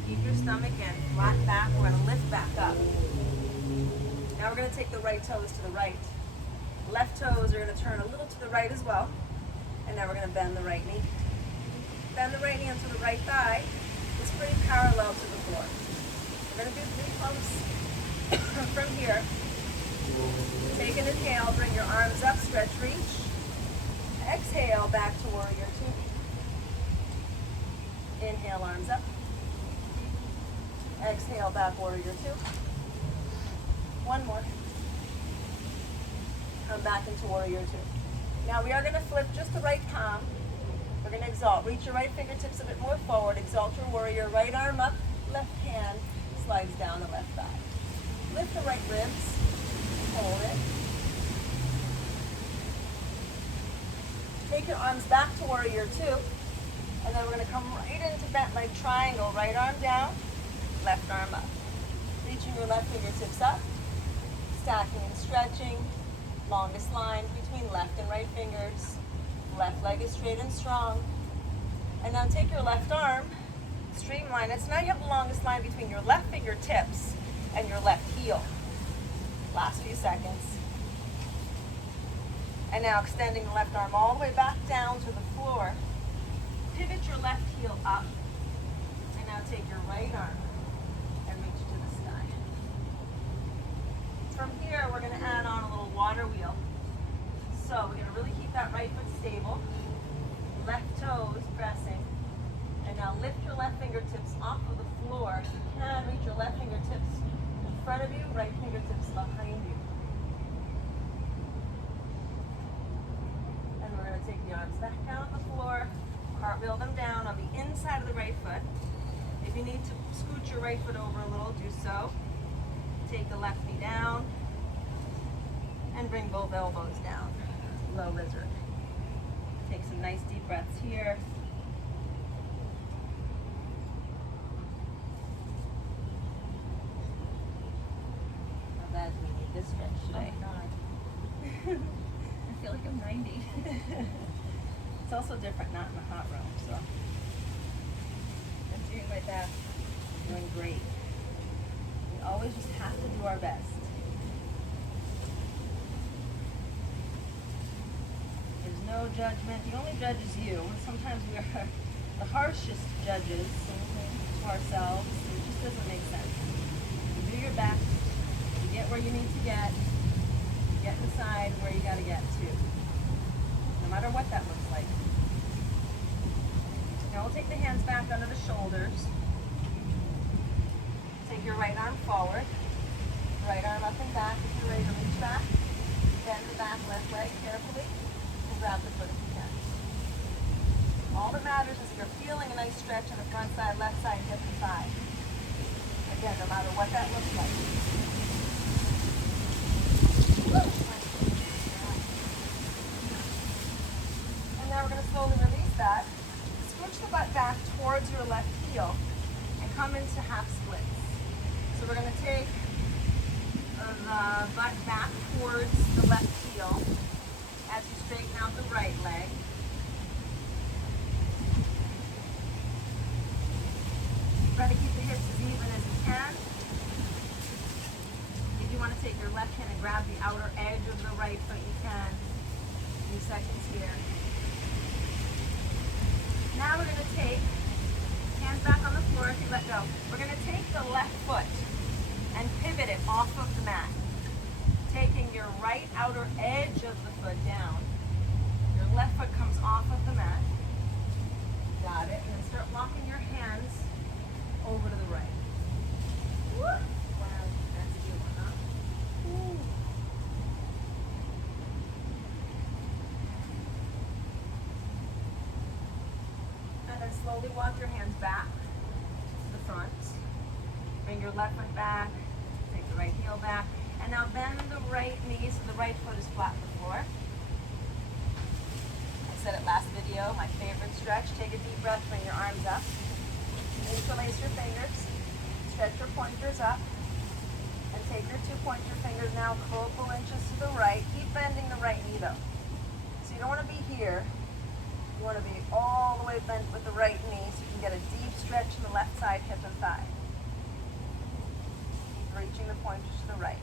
Keep your stomach in. Flat back. We're going to lift back up. Now we're going to take the right toes to the right. Left toes are going to turn a little to the right as well. And now we're going to bend the right knee. Bend the right knee onto the right thigh. It's pretty parallel to the floor. We're going to do 3 pumps from here. Take an inhale, bring your arms up, stretch, reach. Exhale, back to warrior 2. Inhale, arms up. Exhale, back, warrior 2. One more. Come back into warrior 2. Now we are going to flip just the right palm. We're going to exalt. Reach your right fingertips a bit more forward. Exalt your warrior. Right arm up. Left hand slides down the left thigh. Lift the right ribs. Hold it. Take your arms back to warrior 2. And then we're going to come right into bent leg triangle. Right arm down. Left arm up. Reaching your left fingertips up. Stacking and stretching. Longest line between left and right fingers. Left leg is straight and strong. And now take your left arm, streamline it. So now you have the longest line between your left fingertips and your left heel. Last few seconds. And now extending the left arm all the way back down to the floor. Pivot your left heel up. And now take your right arm and reach to the sky. From here, we're going to add on a little water wheel. So we're going to really keep that right foot stable. left toes pressing. And now lift your left fingertips off of the floor. If you can, reach your left fingertips in front of you, right fingertips behind you. And we're going to take the arms back down on the floor, cartwheel them down on the inside of the right foot. If you need to scoot your right foot over a little, do so. Take the left knee down and bring both elbows down. Low lizard. Take some nice deep breaths here. Not bad we need this stretch today. Oh my God. I feel like I'm 90. It's also different, not in the hot room, so I'm doing my best. you're doing great. We always just have to do our best. There's no judgment. The only judge is you. And sometimes we are the harshest judges to ourselves. It just doesn't make sense. You do your best. You get where you need to get. Get inside where you got to get to. No matter what that looks like. Now we'll take the hands back under the shoulders. Take your right arm forward. Right arm up and back if you're ready to reach back. Bend the back left leg carefully and grab the foot if you can. All that matters is that you're feeling a nice stretch in the front side, left side, hip and thigh. Again, no matter what that looks like. And now we're going to slowly release that. Switch the butt back towards your left heel and come into half splits. So we're going to take the butt back towards the left heel as you straighten out the right leg. Try to keep the hips as even as you can. If you want to take your left hand and grab the outer edge of the right foot, you can. A few seconds here. Now we're going to take, hands back on the floor if you let go. We're going to take the left foot and pivot it off of the mat. Taking your right outer edge of the foot down. Your left foot comes off of the mat. Got it. And then start walking your hands over to the right. Woo. Wow, that's a good one, huh? Ooh. And then slowly walk your hands back to the front. Bring your left foot back. Take the right heel back. And now bend the right knee so the right foot is flat on the floor. I said it last video, my favorite stretch. Take a deep breath, bring your arms up. Interlace your fingers. Stretch your pointers up. And take your 2 pointer fingers now, couple inches to the right. Keep bending the right knee though. So you don't want to be here. You want to be all the way bent with the right knee so you can get a deep stretch in the left side, hip and thigh. Keep reaching the pointers to the right.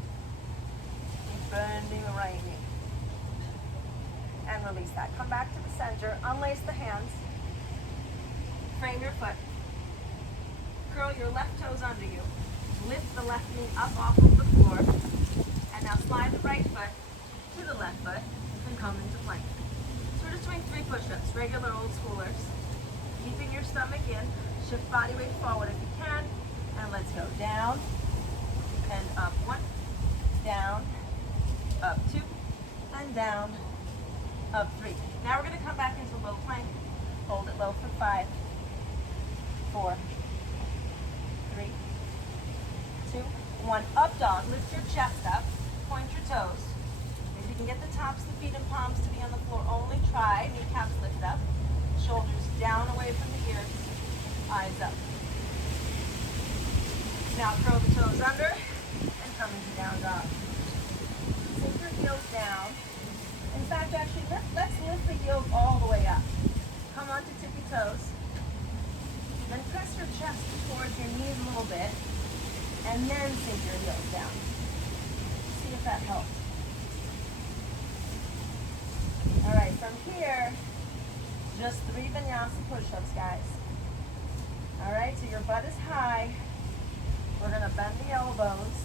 Keep bending the right knee. And release that. Come back to the center. Unlace the hands. Frame your foot. Curl your left toes under you. Lift the left knee up off of the floor. And now slide the right foot to the left foot and come into plank. So we're just doing 3 push-ups, regular old schoolers. Keeping your stomach in. Shift body weight forward if you can. And let's go. Down and up 1. Down, up 2, and down, up 3. Now we're going to come back into low plank. Hold it low for 5, 4, 3, 2, 1. Up dog. Lift your chest up. Point your toes. If you can get the tops of the feet and palms to be on the floor, only try. Kneecaps lift up. Shoulders down away from the ears. Eyes up. Now curl the toes under and come into down dog. Sink your heels down. In fact, actually, let's lift the heels all the way up. Come onto tippy toes. Then press your chest towards your knees a little bit, and then sink your heels down. See if that helps. All right, from here, just 3 vinyasa push-ups, guys. All right, so your butt is high. We're gonna bend the elbows.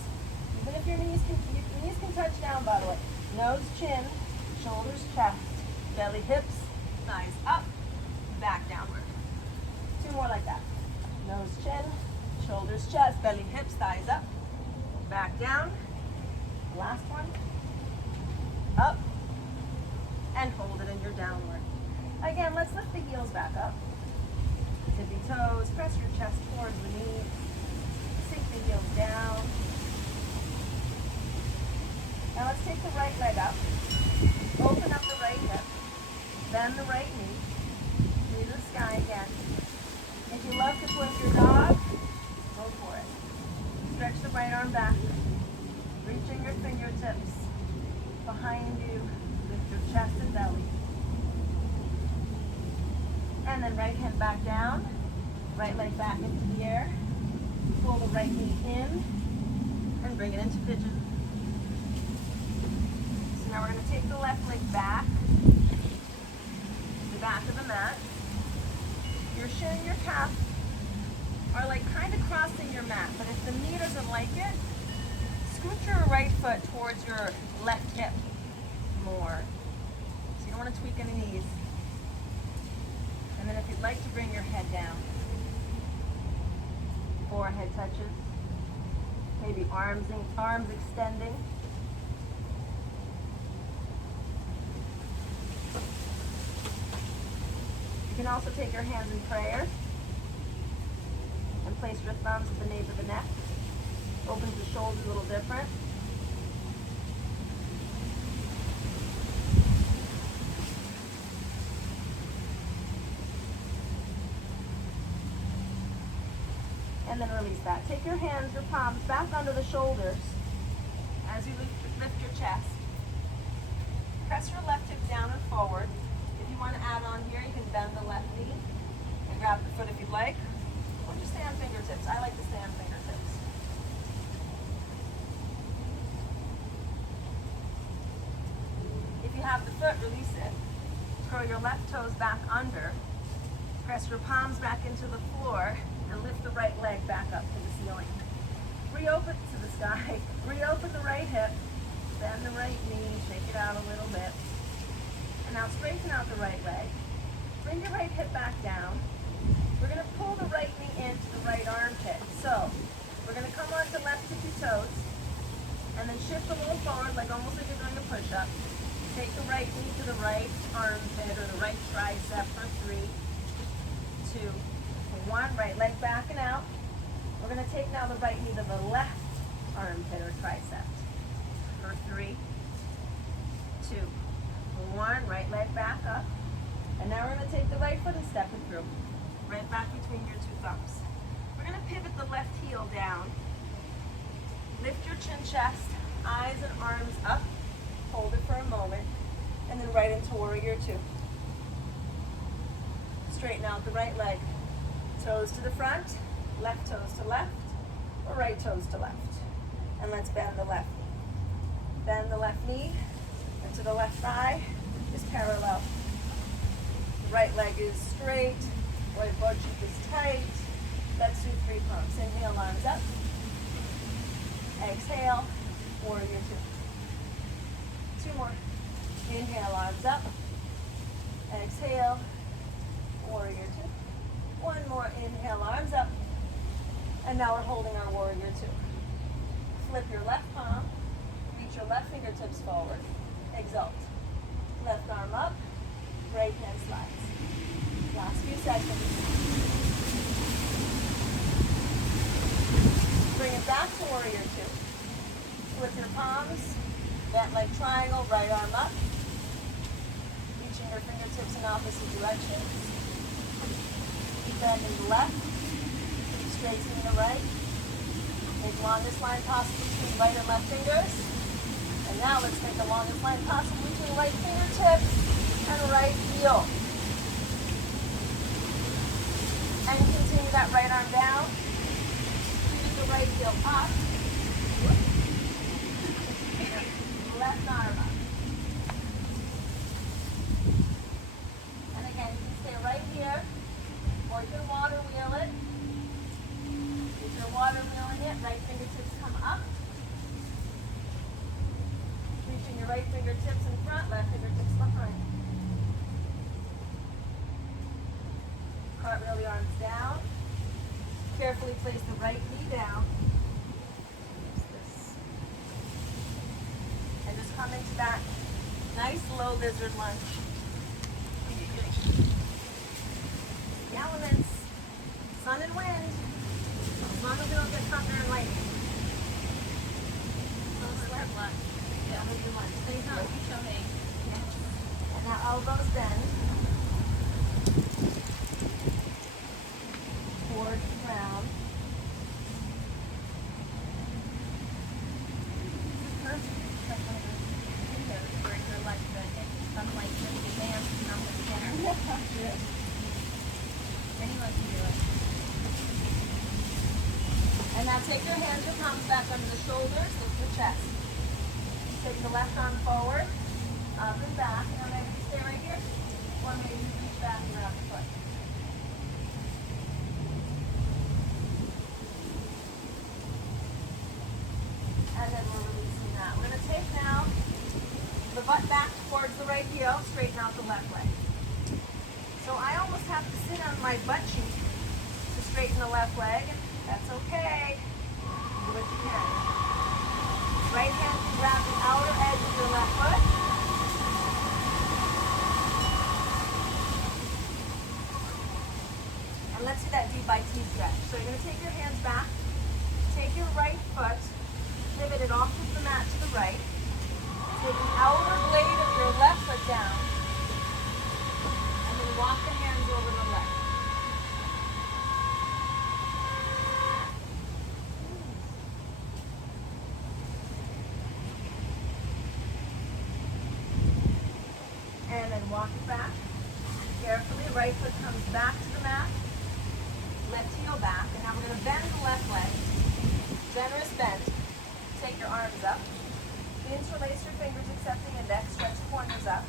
Even if your knees can touch down, by the way. Nose, chin, shoulders, chest, belly, hips, thighs up, shoulders, chest, belly, hips, thighs up. Back down. Last one. Up. And hold it in your downward. Again, let's lift the heels back up. Tippy toes, press your chest towards the knees. Sink the heels down. Now let's take the right leg up. Open up the right hip. Bend the right knee. Knee to the sky again. If you love to twist your dog, go for it. Stretch the right arm back. Reaching your fingertips behind you. Lift your chest and belly. And then right hand back down. Right leg back into the air. Pull the right knee in and bring it into pigeon. So now we're going to take the left leg back, the back of the mat. Your shin and your calf are like kind of crossing your mat, but if the knee doesn't like it, scoot your right foot towards your left hip more. So you don't want to tweak any knees. And then if you'd like to bring your head down, forehead touches, maybe arms extending. You can also take your hands in prayer and place your thumbs at the nape of the neck. Opens the shoulders a little different. And then release that. Take your hands, your palms back under the shoulders as you lift your chest. Press your left hip down and forward. If you want to add on here, you can bend the left knee and grab the foot if you'd like. Or just stay on fingertips. I like to stay on fingertips. If you have the foot, release it. Curl your left toes back under. Press your palms back into the floor and lift the right leg back up to the ceiling. Reopen to the sky. Reopen the right hip. Bend the right knee. Shake it out a little bit. And now straighten out the right leg. Bring your right hip back down. We're going to pull the right knee into the right armpit. So we're going to come onto left tippy toes and then shift a little forward, like almost like you're doing a push-up. Take the right knee to the right armpit or the right tricep for 3, 2, 1. Right leg backing out. We're going to take now the right knee to the left armpit or tricep for 3, 2, 1. Right leg back up. And now we're going to take the right foot and step it through. Right back between your two thumbs. We're going to pivot the left heel down. Lift your chin, chest, eyes and arms up. Hold it for a moment. And then right into warrior 2. Straighten out the right leg. Toes to the front, left toes to left, or right toes to left. And let's bend the left knee. Bend the left knee into the left thigh is parallel. The right leg is straight, right butt cheek is tight. Let's do 3 pumps. Inhale, arms up. Exhale, warrior 2. 2 more. Inhale, arms up. Exhale, warrior 2. 1 more. Inhale, arms up. And now we're holding our warrior 2. Flip your left palm. Reach your left fingertips forward. Exalt. Left arm up. Right hand slides. Last few seconds. Bring it back to warrior 2. Flip your palms. Bent leg triangle. Right arm up. Reaching your fingertips in opposite directions. Bending the left, straightening the right. Make longest line possible between right and left fingers. And now let's make the longest line possible between right fingertips and right heel. And continue that right arm down. Keep the right heel up. Left arm up. And again, you can stay right here. Or you can water wheel it. If you're water wheeling it, right fingertips come up. Reaching your right fingertips in front, left fingertips behind. Cartwheel the arms down. carefully place the right knee down. And just come into that nice low lizard lunge. The elements, sun and wind, as long as we don't get thunder and lightning. Yeah. You show me. And now elbows bend towards the ground. And now take your hands or palms back under the shoulders, lift your chest. Take the left arm forward, up and back. Now maybe you stay right here, or maybe you reach back and grab the foot. And then we're releasing that. We're going to take now the butt back towards the right heel, straighten out the left leg. So I almost have to sit on my butt cheek to straighten the left leg. That's okay. Do what you can. Right hand can grab the outer edge of your left foot. And let's do that D by T stretch. So you're going to take your hands back, take your right foot, pivot it off of the mat to the right, take the outer blade of your left foot down, and then walk the hands over the left. And then walk it back. Carefully, right foot comes back to the mat. Left heel back. And now we're going to bend the left leg. Generous bend. Take your arms up. Interlace your fingers except the index. Stretch the pointers up.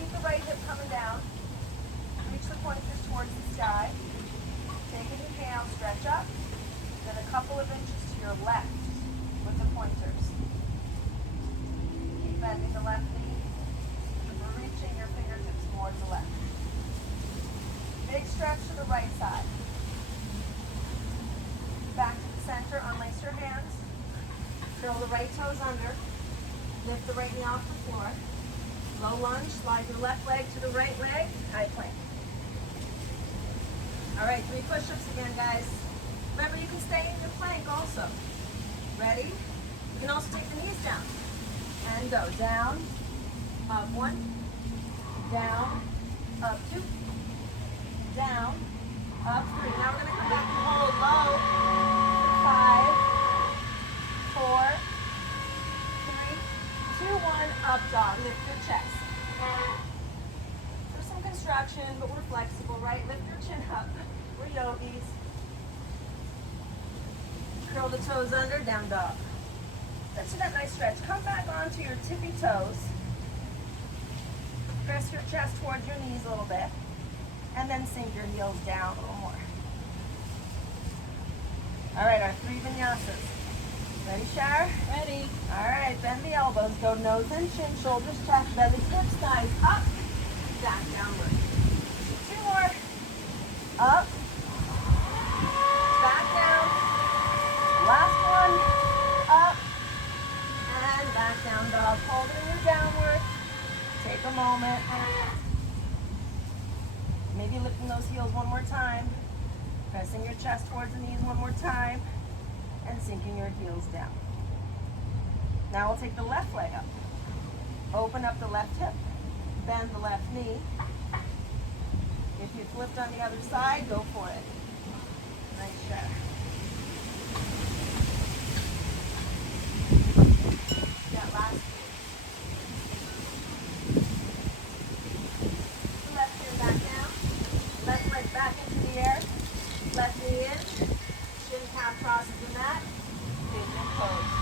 Keep the right hip coming down. Reach the pointers towards the sky. Take an inhale, stretch up. Then a couple of inches to your left with the pointers. Keep bending the left knee. Reaching your fingertips towards the left. Big stretch to the right side. Back to the center, unlace your hands. Curl the right toes under. Lift the right knee off the floor. Low lunge, slide your left leg to the right leg. High plank. All right, 3 push-ups again, guys. Remember, you can stay in your plank also. Ready? You can also take the knees down. And go down, up 1, down, up 2, down, up 3. Now we're going to come back and hold low. 5, 4, 3, 2, 1, up dog. Lift your chest. There's some construction, but we're flexible, right? Lift your chin up. We're yogis. Curl the toes under, down dog. Let's do that nice stretch. Come back onto your tippy toes. Press your chest towards your knees a little bit. And then sink your heels down a little more. All right, our 3 vinyasas. Ready, Shar? Ready. All right, bend the elbows. Go nose in, chin, shoulders, chest, belly, hips, thighs, up, back, downward. 2 more. Up, back down. Last one. Up, and back down, dog. Hold it in your downward. Take a moment. Maybe lifting those heels one more time. Pressing your chest towards the knees one more time. And sinking your heels down. Now we'll take the left leg up. Open up the left hip. Bend the left knee. If you flipped on the other side, go for it. Nice shot. Yeah, last few. Left ear back down. Left leg back into the air. Left knee in. Shin calf crosses the mat. Pigeon pose.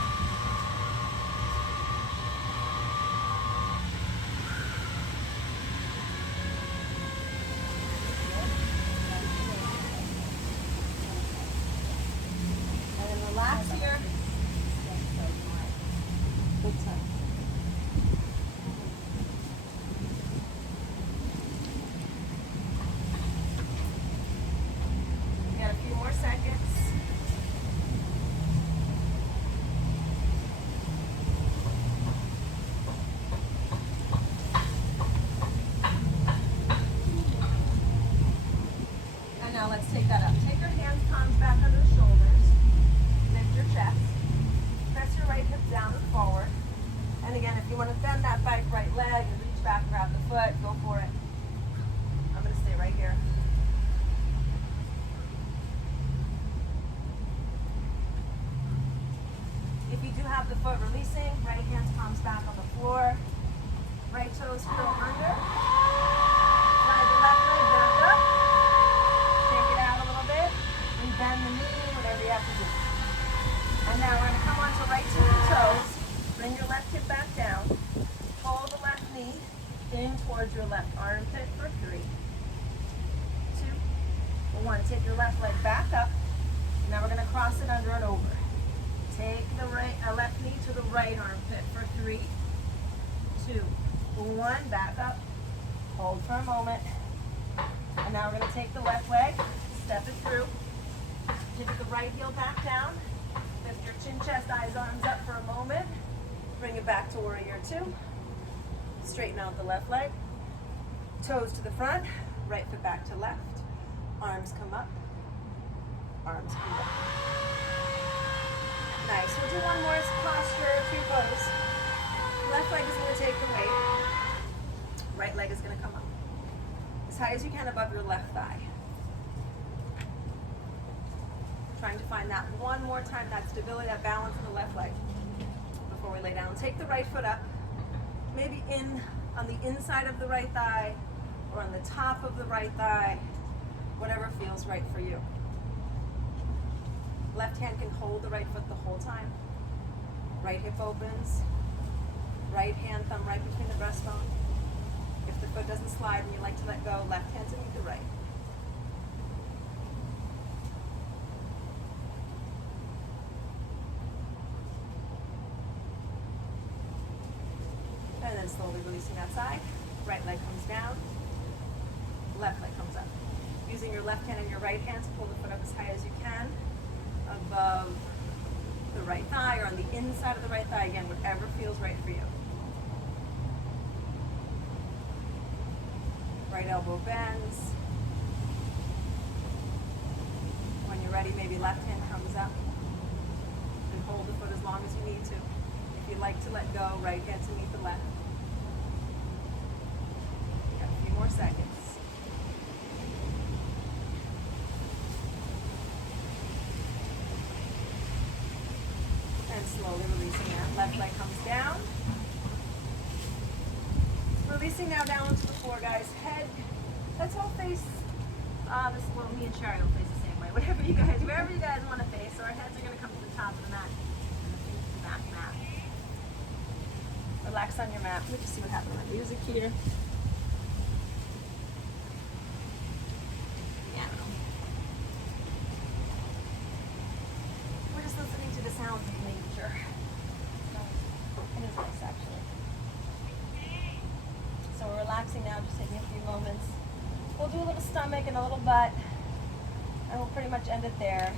And then relax here. Good time. We got a few more seconds. take that up. Take your hands, palms back under the shoulders. Lift your chest. Press your right hip down and forward. And again, if you want to bend that back right leg and reach back, grab the foot, go for it. I'm going to stay right here. If you do have the foot releasing, right hands, palms back on the floor. Right toes curl under. Slide the left leg back up. Take it out a little bit. And bend the knee, whatever you have to do. And now we're going to come onto right toes. Bring your left hip back down. Pull the left knee in towards your left armpit for 3, 2, 1. Take your left leg back up. Now we're going to cross it under and over. Take the left knee to the right armpit for 3, 2, 1. Back up. Hold for a moment. And now we're going to take the left leg, step it through. Pivot the right heel back down. Lift your chin, chest, eyes, arms up for a moment. Bring it back to warrior 2. Straighten out the left leg. Toes to the front. Right foot back to left. Arms come up. Arms come down. Nice. We'll do one more posture, 3 pose. Left leg is going to take the weight. Right leg is going to come up. As high as you can above your left thigh. Trying to find that one more time, that stability, that balance in the left leg before we lay down. Take the right foot up, maybe in on the inside of the right thigh or on the top of the right thigh, whatever feels right for you. Left hand can hold the right foot the whole time. Right hip opens. Right hand, thumb right between the breastbone. If the foot doesn't slide and you like to let go, left hand to meet the right. And then slowly releasing that side. Right leg comes down. Left leg comes up. Using your left hand and your right hand to pull the foot up as high as you can above the right thigh or on the inside of the right thigh. Again, whatever feels right for you. Right elbow bends. When you're ready, maybe left hand comes up. And hold the foot as long as you need to. If you'd like to let go, right hand to meet the left. Got a few more seconds. And slowly releasing that. Left leg comes down. Releasing now down to the floor, guys. Head, let's all face, me and Sherry will face the same way. Wherever you guys want to face. So our heads are going to come to the top of the mat. And the feet to the back mat. Relax on your mat. Let me just see what happens with music here. Yeah, I don't know. We're just listening to the sounds of nature. It is nice, actually. So we're relaxing now, just taking a few moments. We'll do a little stomach and a little butt, and we'll pretty much end it there.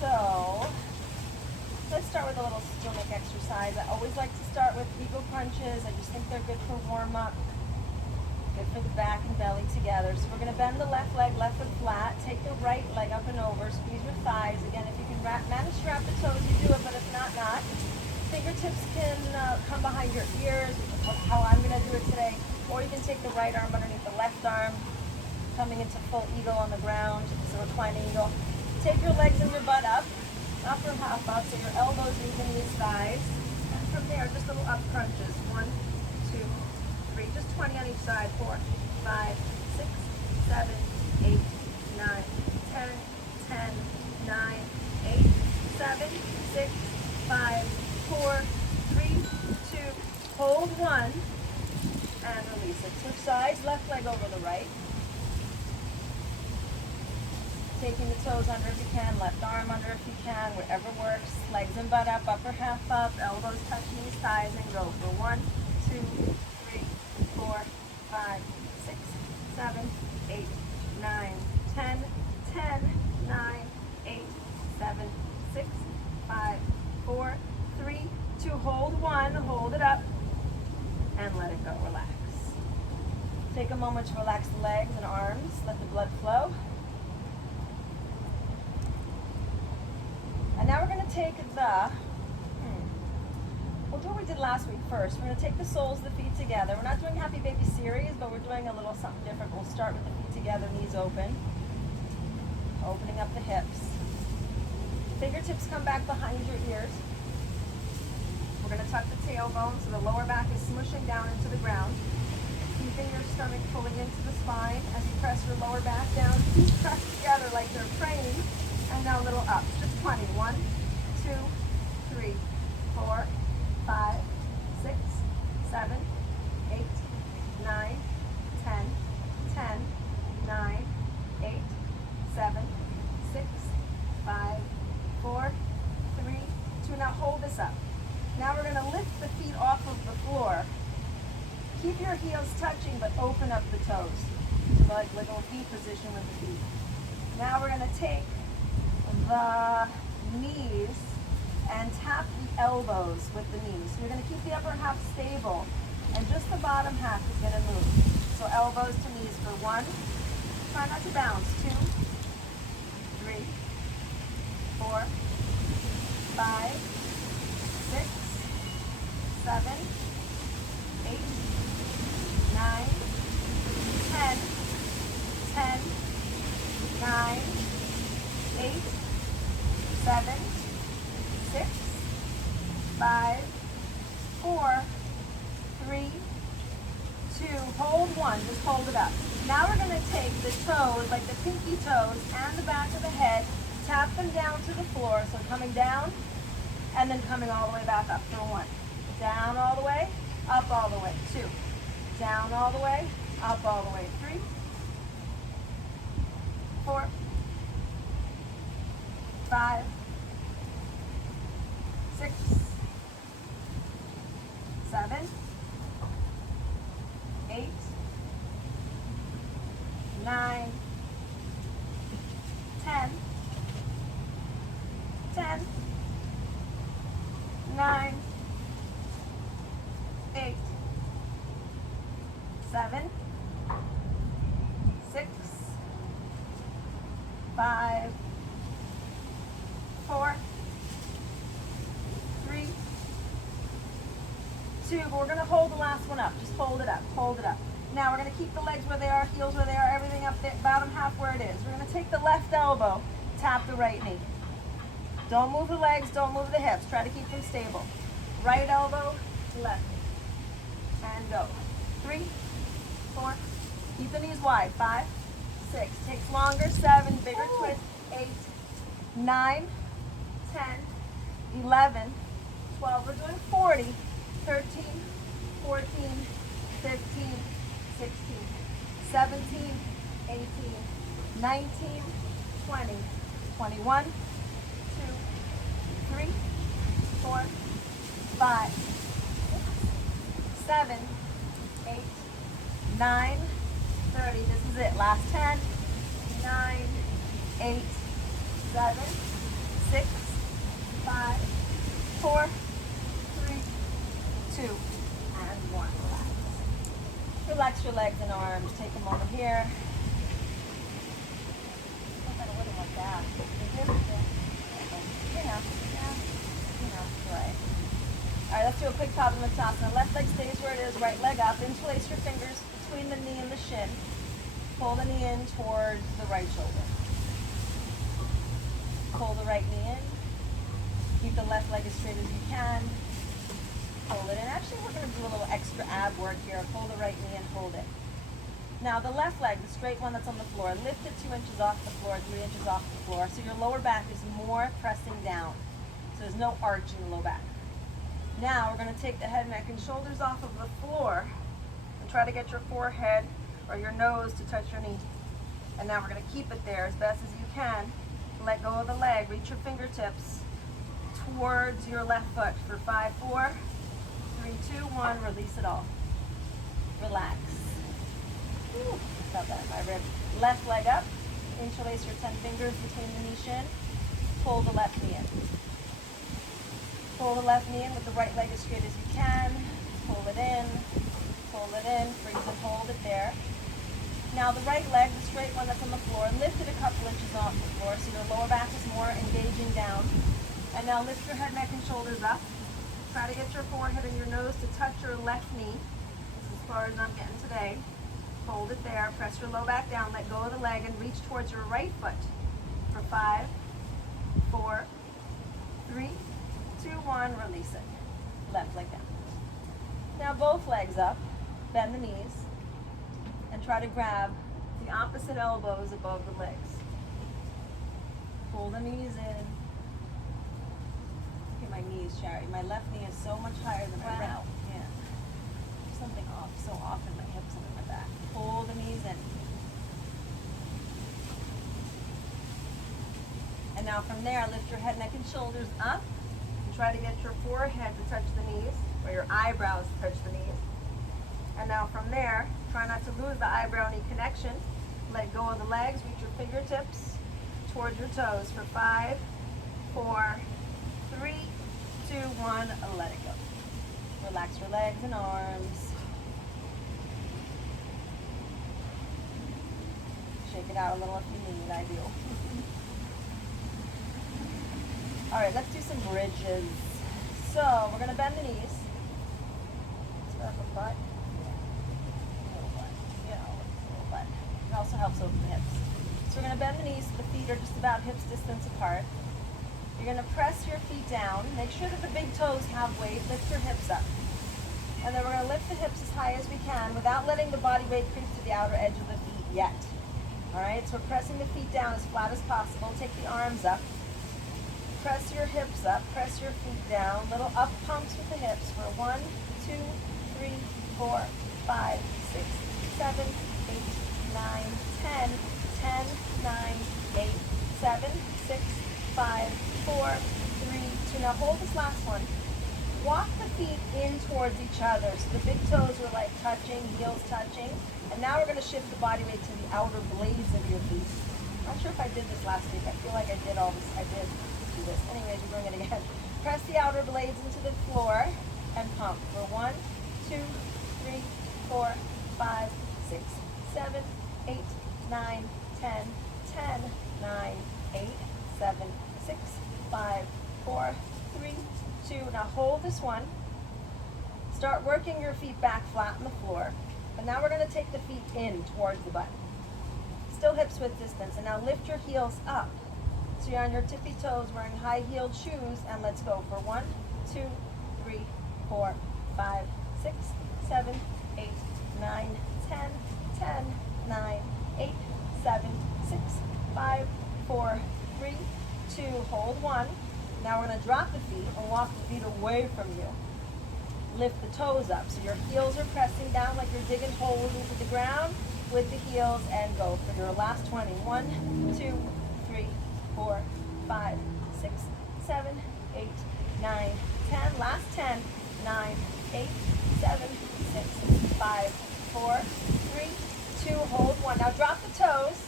So let's start with a little stomach exercise. I always like to start with ego punches. I just think they're good for warm-up, good for the back and belly together. So we're going to bend the left leg, left foot flat. Take the right leg up and over. Squeeze your thighs. Again, if you can manage to wrap the toes, you do it, but if not, not. Fingertips can come behind your ears, which is how I'm going to do it today. Or you can take the right arm underneath the left arm, coming into full eagle on the ground, so reclining eagle. Take your legs and your butt up, upper half up, so your elbows meet the knees, thighs. And from there, just little up crunches. 1, 2, 3, just 20 on each side. 4, 5, 6, 7, 8, 9, 10, 10, 9, 8, 7, 6, 5, 4, 3, 2, hold 1, and release it. Switch sides, left leg over the right. Taking the toes under if you can, left arm under if you can, whatever works. Legs and butt up, upper half up, elbows touch knees, thighs, and go for 1, 2, 3, 4, 5, 6, 7, 8, 9, 10, 10, 9, 8, 7, 6, 5, 4, 3, 2, hold 1, hold it up, and let it go, relax. Take a moment to relax the legs and arms. Let the blood flow. And now we're going to take we'll do what we did last week first. We're going to take the soles of the feet together. We're not doing Happy Baby series, but we're doing a little something different. We'll start with the feet together, knees open. Opening up the hips. Fingertips come back behind your ears. We're going to tuck the tailbone so the lower back is smushing down into the ground. Keeping your stomach pulling into the spine as you press your lower back down. Feet pressed together like they're praying. And now a little up. Just 20. 1, 2, 3, 4, 5, 6, 7, 8, 9, 10, 10, 9, 8, 7, 6, 5, 4, 3, 2. Now hold this up. Now we're going to lift the feet off of the floor. Keep your heels touching, but open up the toes. So like little V position with the feet. Now we're going to take the knees and tap the elbows with the knees. So we're going to keep the upper half stable, and just the bottom half is going to move. So elbows to knees for 1. Try not to bounce. 2, 3, 4, 5, 6, 7, 8, 9, 10, 10, 9, 8, 7, 6, 5, 4, 3, 2, hold 1, just hold it up. Now we're going to take the toes, like the pinky toes and the back of the head, tap them down to the floor, so coming down and then coming all the way back up for 1. Down all the way, up all the way, 2. Down all the way, up all the way, 3, 4, 5, 6, 7, 8, 9, 10, 10, 9, 8, 7, 6, 5, 4, 3, 2. But we're going to hold the last one up. Just hold it up. Hold it up. Now we're going to keep the legs where they are, heels where they are, everything up there, bottom half where it is. We're going to take the left elbow, tap the right knee. Don't move the legs, don't move the hips. Try to keep them stable. Right elbow, left knee. And go. 3, 4. Keep the knees wide. 5, 6. Takes longer. 7. Bigger twist. 8, 9, 10, 11, 12. We're doing 40. 13, 14, 15, 16, 17, 18, 19, 20, 21, 2, 3, 4, 5, 6, 7, 8, 9, 30. This is it. Last 10, 9, 8, 7, 6, 5, 4, 3, 2, and 1. Relax your legs and arms. Take a moment here. Like that. Right. All right, let's do a quick Padmasana. Left leg stays where it is, right leg up. Interlace your fingers between the knee and the shin. Pull the knee in towards the right shoulder. Pull the right knee in. Keep the left leg as straight as you can. Hold it in. Actually, we're going to do a little extra ab work here. Pull the right knee and hold it. Now, the left leg, the straight one that's on the floor, lift it 2 inches off the floor, 3 inches off the floor, so your lower back is more pressing down. So there's no arch in the low back. Now, we're going to take the head, neck, and shoulders off of the floor and try to get your forehead or your nose to touch your knee. And now we're going to keep it there as best as you can. Let go of the leg. Reach your fingertips towards your left foot for 5, 4, 3, 2, 1. Release it all. Relax. Ooh, felt that in my rib. Left leg up. Interlace your 10 fingers between the knee shin. Pull the left knee in. Pull the left knee in with the right leg as straight as you can. Pull it in. Pull it in. Freeze and hold it there. Now the right leg, the straight one that's on the floor, lift it a couple inches off the floor so your lower back is more engaging down. And now lift your head, neck, and shoulders up. Try to get your forehead and your nose to touch your left knee. This is as far as I'm getting today. Hold it there, press your low back down, let go of the leg, and reach towards your right foot for 5, 4, 3, 2, 1, release it. Left leg down. Now both legs up, bend the knees, and try to grab the opposite elbows above the legs. Pull the knees in. Look at my knees, Sherry. My left knee is so much higher than my right. Yeah. There's something off, so off in my hips and in my back. Pull the knees in. And now from there, lift your head, neck, and shoulders up. And try to get your forehead to touch the knees, or your eyebrows to touch the knees. And now from there, try not to lose the eyebrow-knee connection. Let go of the legs, reach your fingertips towards your toes for 5, 4, 3, 2, 1, let it go. Relax your legs and arms. Shake it out a little if you need, I do. All right, let's do some bridges. So we're gonna bend the knees. Start with butt. Little butt. You know, little butt. It also helps open the hips. So we're gonna bend the knees so the feet are just about hips distance apart. You're gonna press your feet down. Make sure that the big toes have weight. Lift your hips up. And then we're gonna lift the hips as high as we can without letting the body weight creep to the outer edge of the feet yet. All right, so we're pressing the feet down as flat as possible. Take the arms up. Press your hips up, press your feet down. Little up pumps with the hips for 1, 2, 3, 4, 5, 6, 7, 8, 9, 10, 10, 9, 8, 7, 6, 5, 4, 3, 2. Now hold this last one. Walk the feet in towards each other. So the big toes are like touching, heels touching. And now we're going to shift the body weight to the outer blades of your feet. I'm not sure if I did this last week. I feel like I did all this. I did do this. Anyways, we're doing it again. Press the outer blades into the floor and pump for 1, 2, 3, 4, 5, 6, 7, 8, 9, 10, 10, 9, 8, 7, 6, 5, 4, 3, 2. Now hold this one. Start working your feet back flat on the floor. But now we're going to take the feet in towards the butt. Still hips width distance. And now lift your heels up. So you're on your tippy toes wearing high-heeled shoes. And let's go for 1, 2, 3, 4, 5, 6, 7, 8, 9, 10, 10, 9, 8, 7, 6, 5, 4, 3, 2. Hold 1. Now we're going to drop the feet and walk the feet away from you. Lift the toes up. So your heels are pressing down like you're digging holes into the ground with the heels, and go for your last 20. 1, 2, 3, 4, 5, 6, 7, 8, 9, 10. Last 10. 9, 8, 7, 6, 5, 4, 3, 2. Hold 1. Now drop the toes.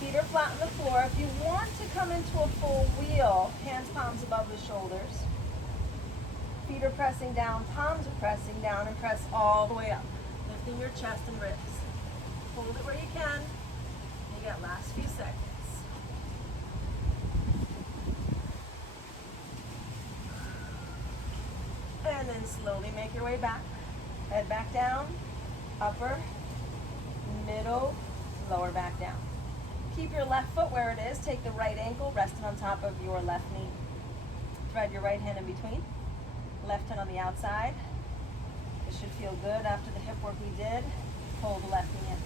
Feet are flat on the floor. If you want to come into a full wheel, hands, palms above the shoulders. Feet are pressing down, palms are pressing down, and press all the way up, lifting your chest and ribs. Hold it where you can. You get last few seconds. And then slowly make your way back. Head back down, upper, middle, lower back down. Keep your left foot where it is. Take the right ankle, rest it on top of your left knee. Thread your right hand in between. Left hand on the outside. This should feel good after the hip work we did. Hold the left knee in.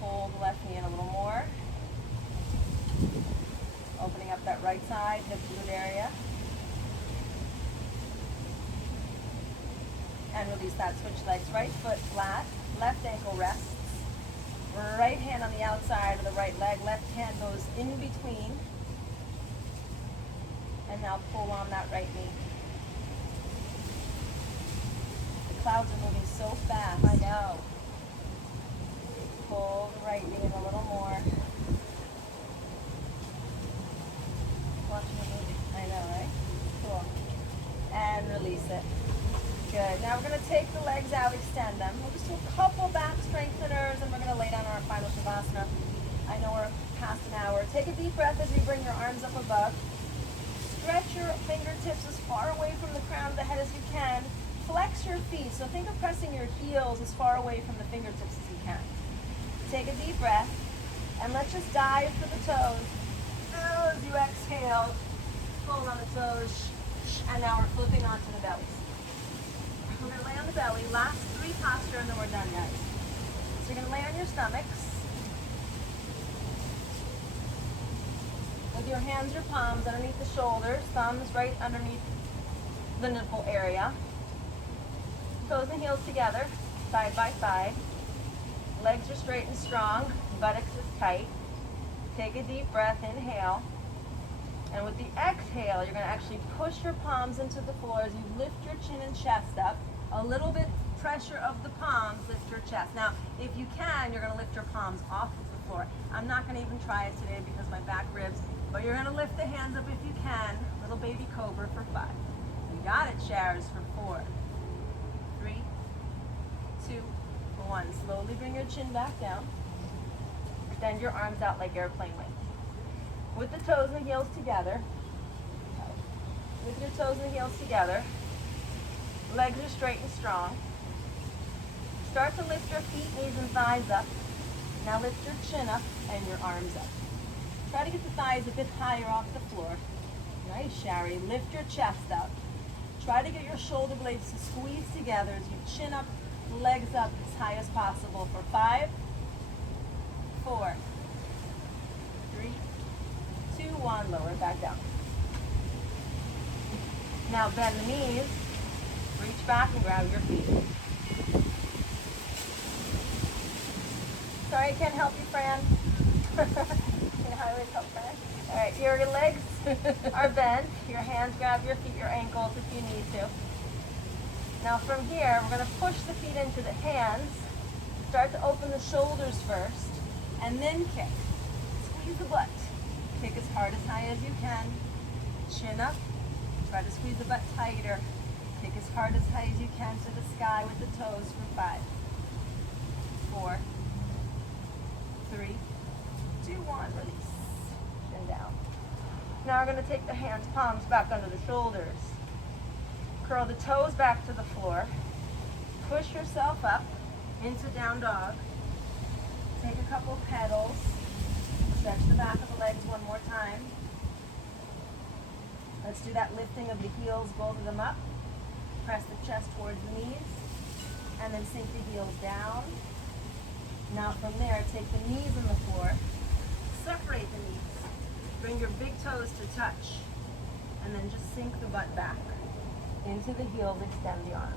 Hold the left knee in a little more. Opening up that right side, hip glute area. And release that. Switch legs. Right foot flat. Left ankle rests. Right hand on the outside of the right leg. Left hand goes in between. And now pull on that right knee. The clouds are moving so fast. I know. Pull the right knee in a little more. Watching the movie. I know, right? Cool. And release it. Good. right, now we're going to take the legs out, extend them. We'll just do a couple back strengtheners, and we're going to lay down our final Shavasana. I know we're past an hour. Take a deep breath as you bring your arms up above. Stretch your fingertips as far away from the crown of the head as you can. Flex your feet, so think of pressing your heels as far away from the fingertips as you can. Take a deep breath, and let's just dive for the toes. As you exhale, pull on the toes, and now we're flipping onto the bellies. We're going to lay on the belly, last 3 posture, and then we're done, guys. So you're going to lay on your stomachs. With your hands or palms underneath the shoulders, thumbs right underneath the nipple area. Toes and heels together, side by side. Legs are straight and strong, buttocks is tight. Take a deep breath, inhale. And with the exhale, you're going to actually push your palms into the floor as you lift your chin and chest up. A little bit pressure of the palms, lift your chest. Now, if you can, you're going to lift your palms off of the floor. I'm not going to even try it today because my back ribs, but you're going to lift the hands up if you can. Little baby cobra for 5. You got it, Sharas, for 4, 3, 2, 1. Slowly bring your chin back down. Extend your arms out like airplane wings. With the toes and heels together. With your toes and heels together. Legs are straight and strong. Start to lift your feet, knees, and thighs up. Now lift your chin up and your arms up. Try to get the thighs a bit higher off the floor. Nice, Shari. Lift your chest up. Try to get your shoulder blades to squeeze together as you chin up, legs up as high as possible for 5, 4, 3, 2, 1. Lower it back down. Now bend the knees. Reach back and grab your feet. Sorry I can't help you, Fran. Can I always help Fran? All right, your legs are bent. Your hands grab your feet, your ankles if you need to. Now from here, we're going to push the feet into the hands. Start to open the shoulders first, and then kick. Squeeze the butt. Kick as hard as high as you can. Chin up. Try to squeeze the butt tighter. Kick as hard as high as you can to the sky with the toes for 5, 4, 3, 2, 1. Release. Chin down. Now we're going to take the hands, palms back under the shoulders. Curl the toes back to the floor. Push yourself up into down dog. Take a couple pedals. Stretch the back of the legs one more time. Let's do that lifting of the heels, both of them up. Press the chest towards the knees, and then sink the heels down. Now from there, take the knees on the floor, separate the knees, bring your big toes to touch, and then just sink the butt back into the heels, extend the arms.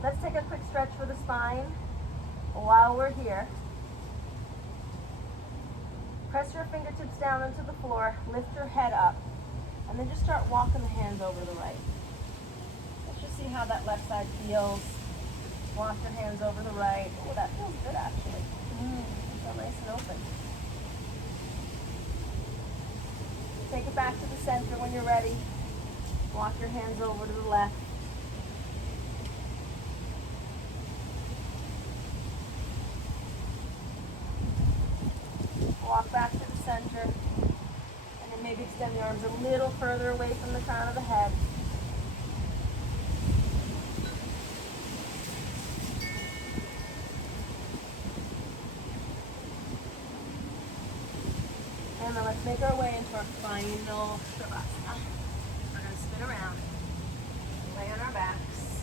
Let's take a quick stretch for the spine while we're here. Press your fingertips down into the floor, lift your head up, and then just start walking the hands over to the right. Let's just see how that left side feels. Walk your hands over the right. Oh, that feels good actually. So nice and open. Take it back to the center when you're ready. Walk your hands over to the left. Walk back to the center, and then maybe extend the arms a little further away from the crown of the head. And then let's make our way into our final Shavasana. We're going to spin around, lay on our backs,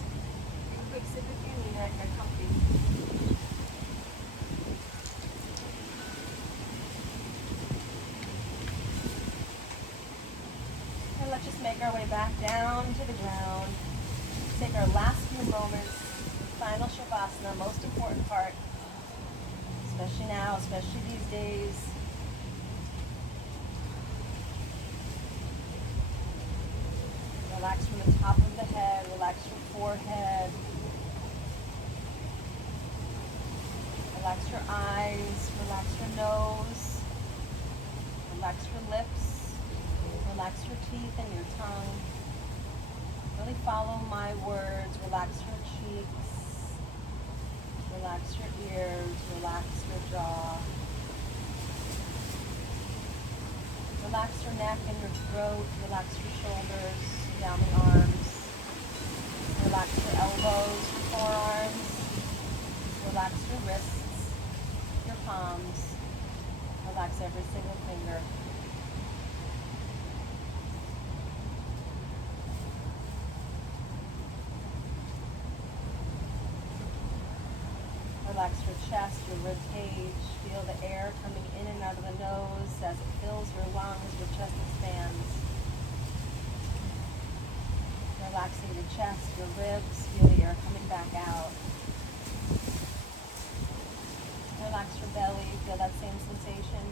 take a quick sip if you need it, get comfy. Let's just make our way back down to the ground. Take our last few moments. Final Shavasana, most important part. Especially now, especially these days. Relax from the top of the head, relax your forehead. Relax your eyes, relax your nose. Relax your lips. Relax your teeth and your tongue. Really follow my words. Relax your cheeks. Relax your ears. Relax your jaw. Relax your neck and your throat. Relax your shoulders, down the arms. Relax your elbows, your forearms. Relax your wrists, your palms. Relax every single finger. Relax your chest, your rib cage. Feel the air coming in and out of the nose as it fills your lungs, your chest expands. Relaxing your chest, your ribs. Feel the air coming back out. Relax your belly. Feel that same sensation.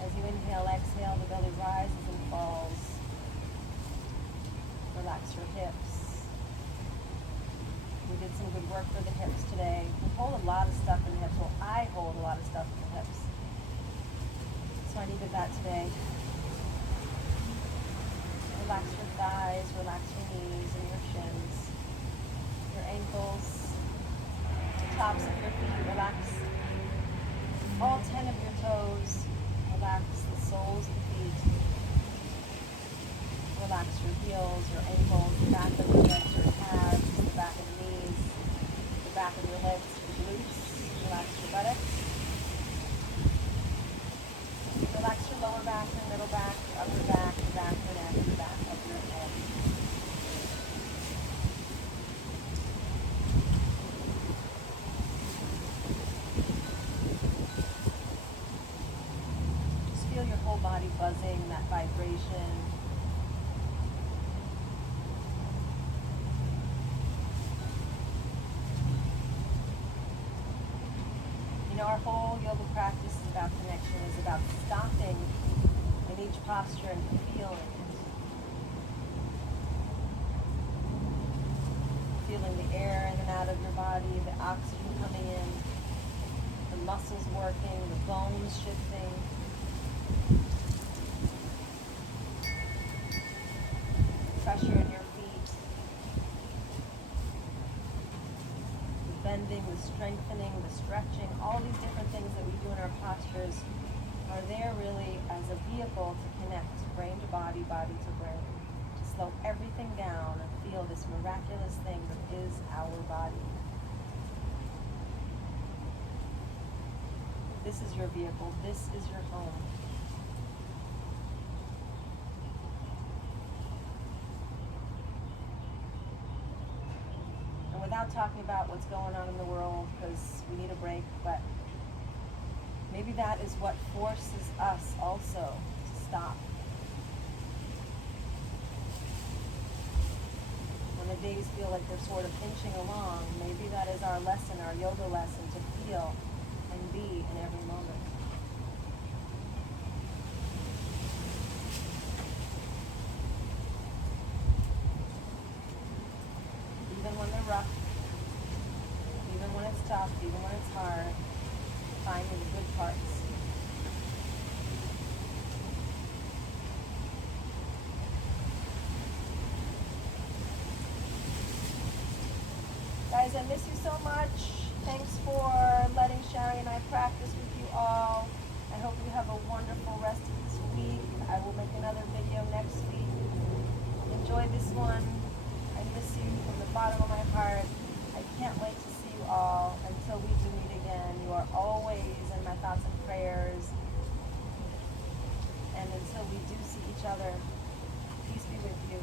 As you inhale, exhale, the belly rises and falls. Relax your hips. We did some good work for the hips today. We hold a lot of stuff in the hips. Well, I hold a lot of stuff in the hips. So I needed that today. Relax your thighs, relax your knees and your shins, your ankles, the tops of your feet. Relax all 10 of your toes. Relax the soles of the feet. Relax your heels, your ankles, the back of your legs, your calves, the back of the knees, the back of your legs, your glutes. Relax your buttocks. Relax your lower back, your middle back, your upper back, your back of your neck, the back of your head. Just feel your whole body buzzing, that vibration. Our whole yoga practice is about connection, is about stopping in each posture and feeling it. Feeling the air in and out of your body, the oxygen coming in, the muscles working, the bones shifting. Pressure in your feet. Bending, the strengthening, the stretching, all these different things that we do in our postures are there really as a vehicle to connect brain to body, body to brain, to slow everything down and feel this miraculous thing that is our body. This is your vehicle. This is your home. Without talking about what's going on in the world, because we need a break, but maybe that is what forces us also to stop. When the days feel like they're sort of inching along, maybe that is our lesson, our yoga lesson, to feel and be in every moment. Even when they're rough, even when it's tough, even when it's hard, finding the good parts. Guys, I miss you so much. Thanks for letting Shari and I practice with you all. I hope you have a wonderful rest of this week. I will make another video next week. Enjoy this one. I miss you from the bottom of my heart. I can't wait to see you all until we do meet again. You are always in my thoughts and prayers. And until we do see each other, peace be with you.